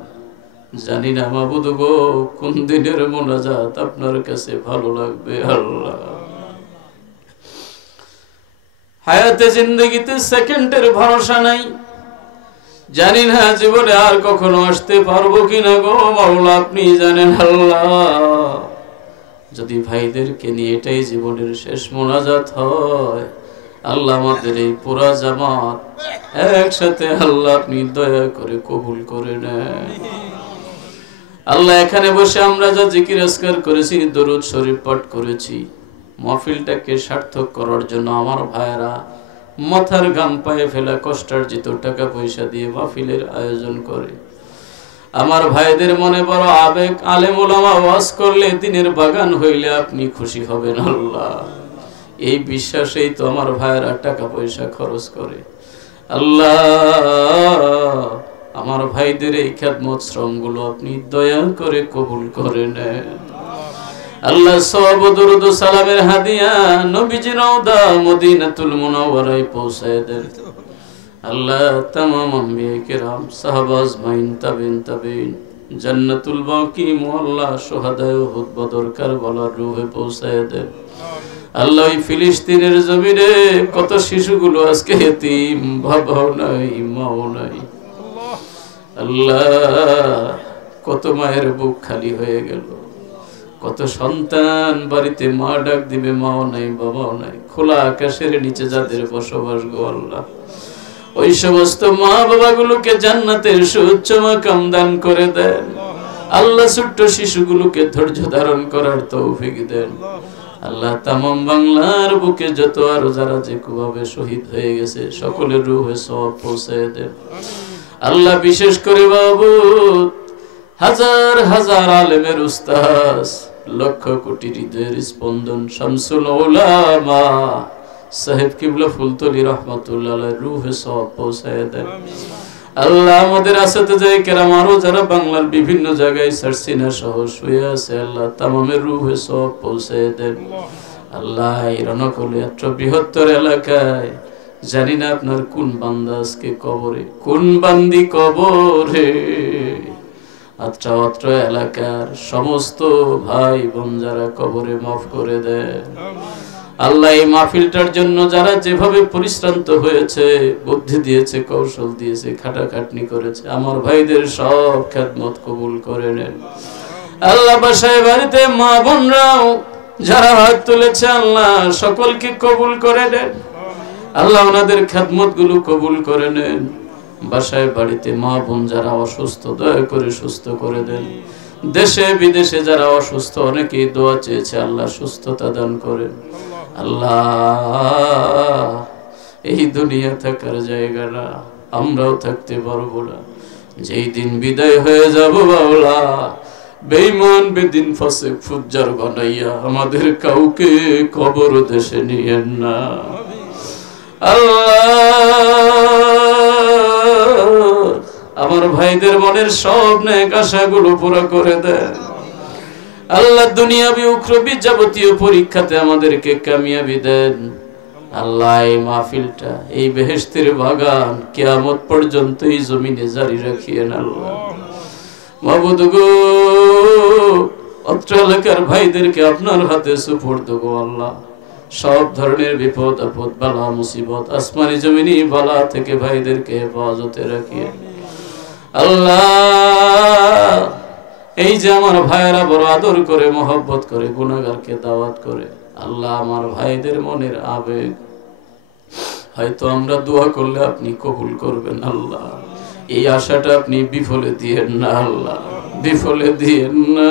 জানি না মাবুদ গো কোন দিনের মুনাজাত আপনার কাছে ভালো লাগবে। আল্লাহ হায়াতে জিন্দগিতে সেকেন্ডের ভরসা নাই, জানি না জীবনে আর কখনো আসতে পারবো কিনা গো মাওলা আপনি জানেন। আল্লাহ যদি ভাইদেরকে নিয়ে এটাই জীবনের শেষ মুনাজাত হয়, আল্লাহ আমাদের এই পুরা জামাত একসাথে আল্লাহ আপনি দয়া করে কবুল করে নেন। আল্লাহ এখানে বসে আমরা যা জিকির আজকার করেছি, দরুদ শরীফ পাঠ করেছি, মাহফিলটাকে সার্থক করার জন্য আমার ভাইয়েরা মাথার ঘাম পায়ে ফেলা কষ্টার্জিত টাকা পয়সা দিয়ে মাহফিলের আয়োজন করে। আমার ভাইদের মনে বড় আবেগ, আলেম ওলামা ওয়াজ করলে দিনের বাগান হইলে আপনি খুশি হবেন আল্লাহ, এই বিশ্বাসেই তো আমার ভাইয়েরা টাকা পয়সা খরচ করে। আল্লাহ আমার ভাইদের এই খেদমত শ্রমগুলো আপনি দয়া করে কবুল করে নেন। আল্লাহ সওয়াব ও দরুদ ও সালামের হাদিয়া নবীজি রওজা মদিনাতুল মুনাওয়ারায় পৌঁছায় দেন। আল্লাহ तमाम अंबिया किराम साहबा अजमाइन ताबिन ताबिन जन्नतुल बाकी मोहल्ला शुहादा उहुद बदर কারবালার রূহে পৌঁছায় দেন। আল্লাহ এই ফিলিস্তিনের জমিনে কত শিশুগুলো আজকে এতিম, বাবাও নাই মাও নাই। আল্লাহ কত মায়ের বুক খালি হয়ে গেল, কত সন্তান বাড়িতে মা ডাক দিবে মাও নাই বাবাও নাই। খোলা আকাশের নিচে যাদের বসবাস গো আল্লাহ, ওই সমস্ত মা বাবাগুলোকে জান্নাতের সুউচ্চ মাকাম দান করে দেন। আল্লাহ ছোট্ট শিশুগুলোকে ধৈর্য ধারণ করার তৌফিক দেন। আল্লাহ তামাম বাংলার বুকে যত আরো যারা যে ভাবে শহীদ হয়ে গেছে সকলের রূহে সওয়াব পৌঁছায় দেন। আল্লাহ বিশেষ করে বাবু হাজার হাজার আলেমের উস্তাদ, লক্ষ কোটি হৃদয়ের স্পন্দন শামসুল উলামা সাহেব কিবলা ফুলতলি রহমাতুল্লাহ আলাইহির রূহে সওয়াব পৌঁছায় দেন। আল্লাহ আমাদের আসাতে যায় কেরাম আরো যারা বাংলার বিভিন্ন জায়গায় সারসিনা সহ শুয়ে আছে, আল্লাহ তামামের রূহে সওয়াব পৌঁছায় দেন। আল্লাহ এই রণকলে এত বৃহত্তর এলাকায় জানি না আপনার কোন বান্দা আজকে কবরে, কোন বান্দি কবরে। আত্রা অত্র এলাকার সমস্ত ভাই বোন যারা কবরে মাফ করে দেন। আল্লাহ এই মাহফিলটার জন্য যারা যেভাবে পরিশ্রান্ত হয়েছে, বুদ্ধি দিয়েছে, কৌশল দিয়েছে, খাটাখাটনি করেছে, আমার ভাইদের সব খেদমত কবুল করে নেন। আল্লাহ বাসায় বাড়িতে মা বোনরাও যারা হাত তুলেছে আল্লাহ সকলকে কবুল করে নেন। আল্লাহ ওনাদের খেদমত গুলো কবুল করে নেন। বাসায় বাড়িতে মা বোন যারা অসুস্থ দয়া করে সুস্থ করে দেন। দেশে বিদেশে যারা অসুস্থ অনেকেই দোয়া চেয়েছে, আল্লাহ সুস্থতা দান করেন। আল্লাহ এই দুনিয়া থাকার জায়গা না, আমরাও থাকতে পারবো না। যেই দিন বিদায় হয়ে যাব বাউলা, বেঈমান বেদিন ফাসিক ফুজ্জার বানাইয়া আমাদের কাউকে কবর দেশে নিয়েন না। আল্লাহ আমার ভাইদের মনের সব নেক আশাগুলো পুরো করে দেন। আল্লাহ দুনিয়াবি উখরবি যাবতীয় পরীক্ষাতে আমাদেরকে কামিয়াবি দেন। আল্লাহ এই মাহফিলটা, এই বেহেশতের বাগান কিয়ামত পর্যন্ত এই জমিনে জারি রাখিয়েন। আল্লাহ মাবুদ গো, অত্র এলাকার ভাইদেরকে আপনার হাতে সুপুর্দ গো আল্লাহ। সব ধরনের বিপদ আপদ বালা মুসিবত আসমানি জমিনি বালা থেকে ভাইদেরকে হেফাজতে রাখিয়েন। আল্লাহ এই যে আমার ভাইয়েরা বড় আদর করে মহব্বত করে গুনাহগারকে দাওয়াত করে, আল্লাহ আমার ভাইদের মনের আবেগ হয়তো আমরা দোয়া করলে আপনি কবুল করবেন। আল্লাহ এই আশাটা আপনি বিফলে দিয়েন না, আল্লাহ বিফলে দিয়েন না।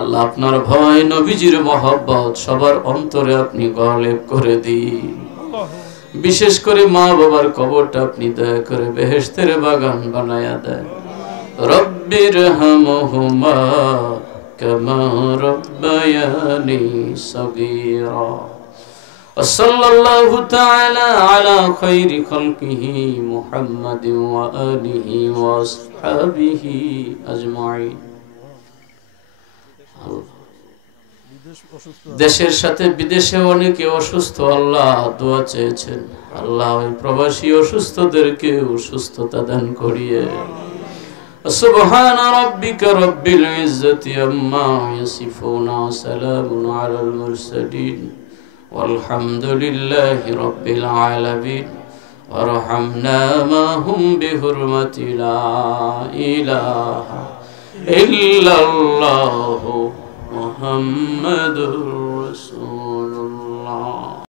আল্লাহ আপনার ভয় নবীজির মহব্বত সবার অন্তরে আপনি গলেব করে দিন। বিশেষ করে মা বাবার কবরটা আপনি দয়া করে বেহেশতের বাগান বানায়া দেন। রব্বিরহামহুমা কামা রব্বায়ানি সগীরা। সাল্লাল্লাহু তাআলা আলা খায়রি খালকিহি মুহাম্মাদিন ওয়া আলিহি ওয়া আসহাবিহি আজমাইন। দেশের সাথে বিদেশে অনেকে অসুস্থ, আল্লাহ দোয়া চেয়েছেন। আল্লাহ ওই প্রবাসী অসুস্থদেরকে সুস্থতা দান করিয়ে। সুবহান রাব্বিকা রাব্বিল ইজ্জাতি আম্মা ইয়াসিফুন ওয়া সালামুন আলাল মুরসালিন ওয়ালহামদুলিল্লাহি রাব্বিল আলামিন। ওয়ারহামনা মাহুম বিহুরমাতি লা ইলাহা ইল্লাল্লাহু মুহাম্মাদুর রাসূল।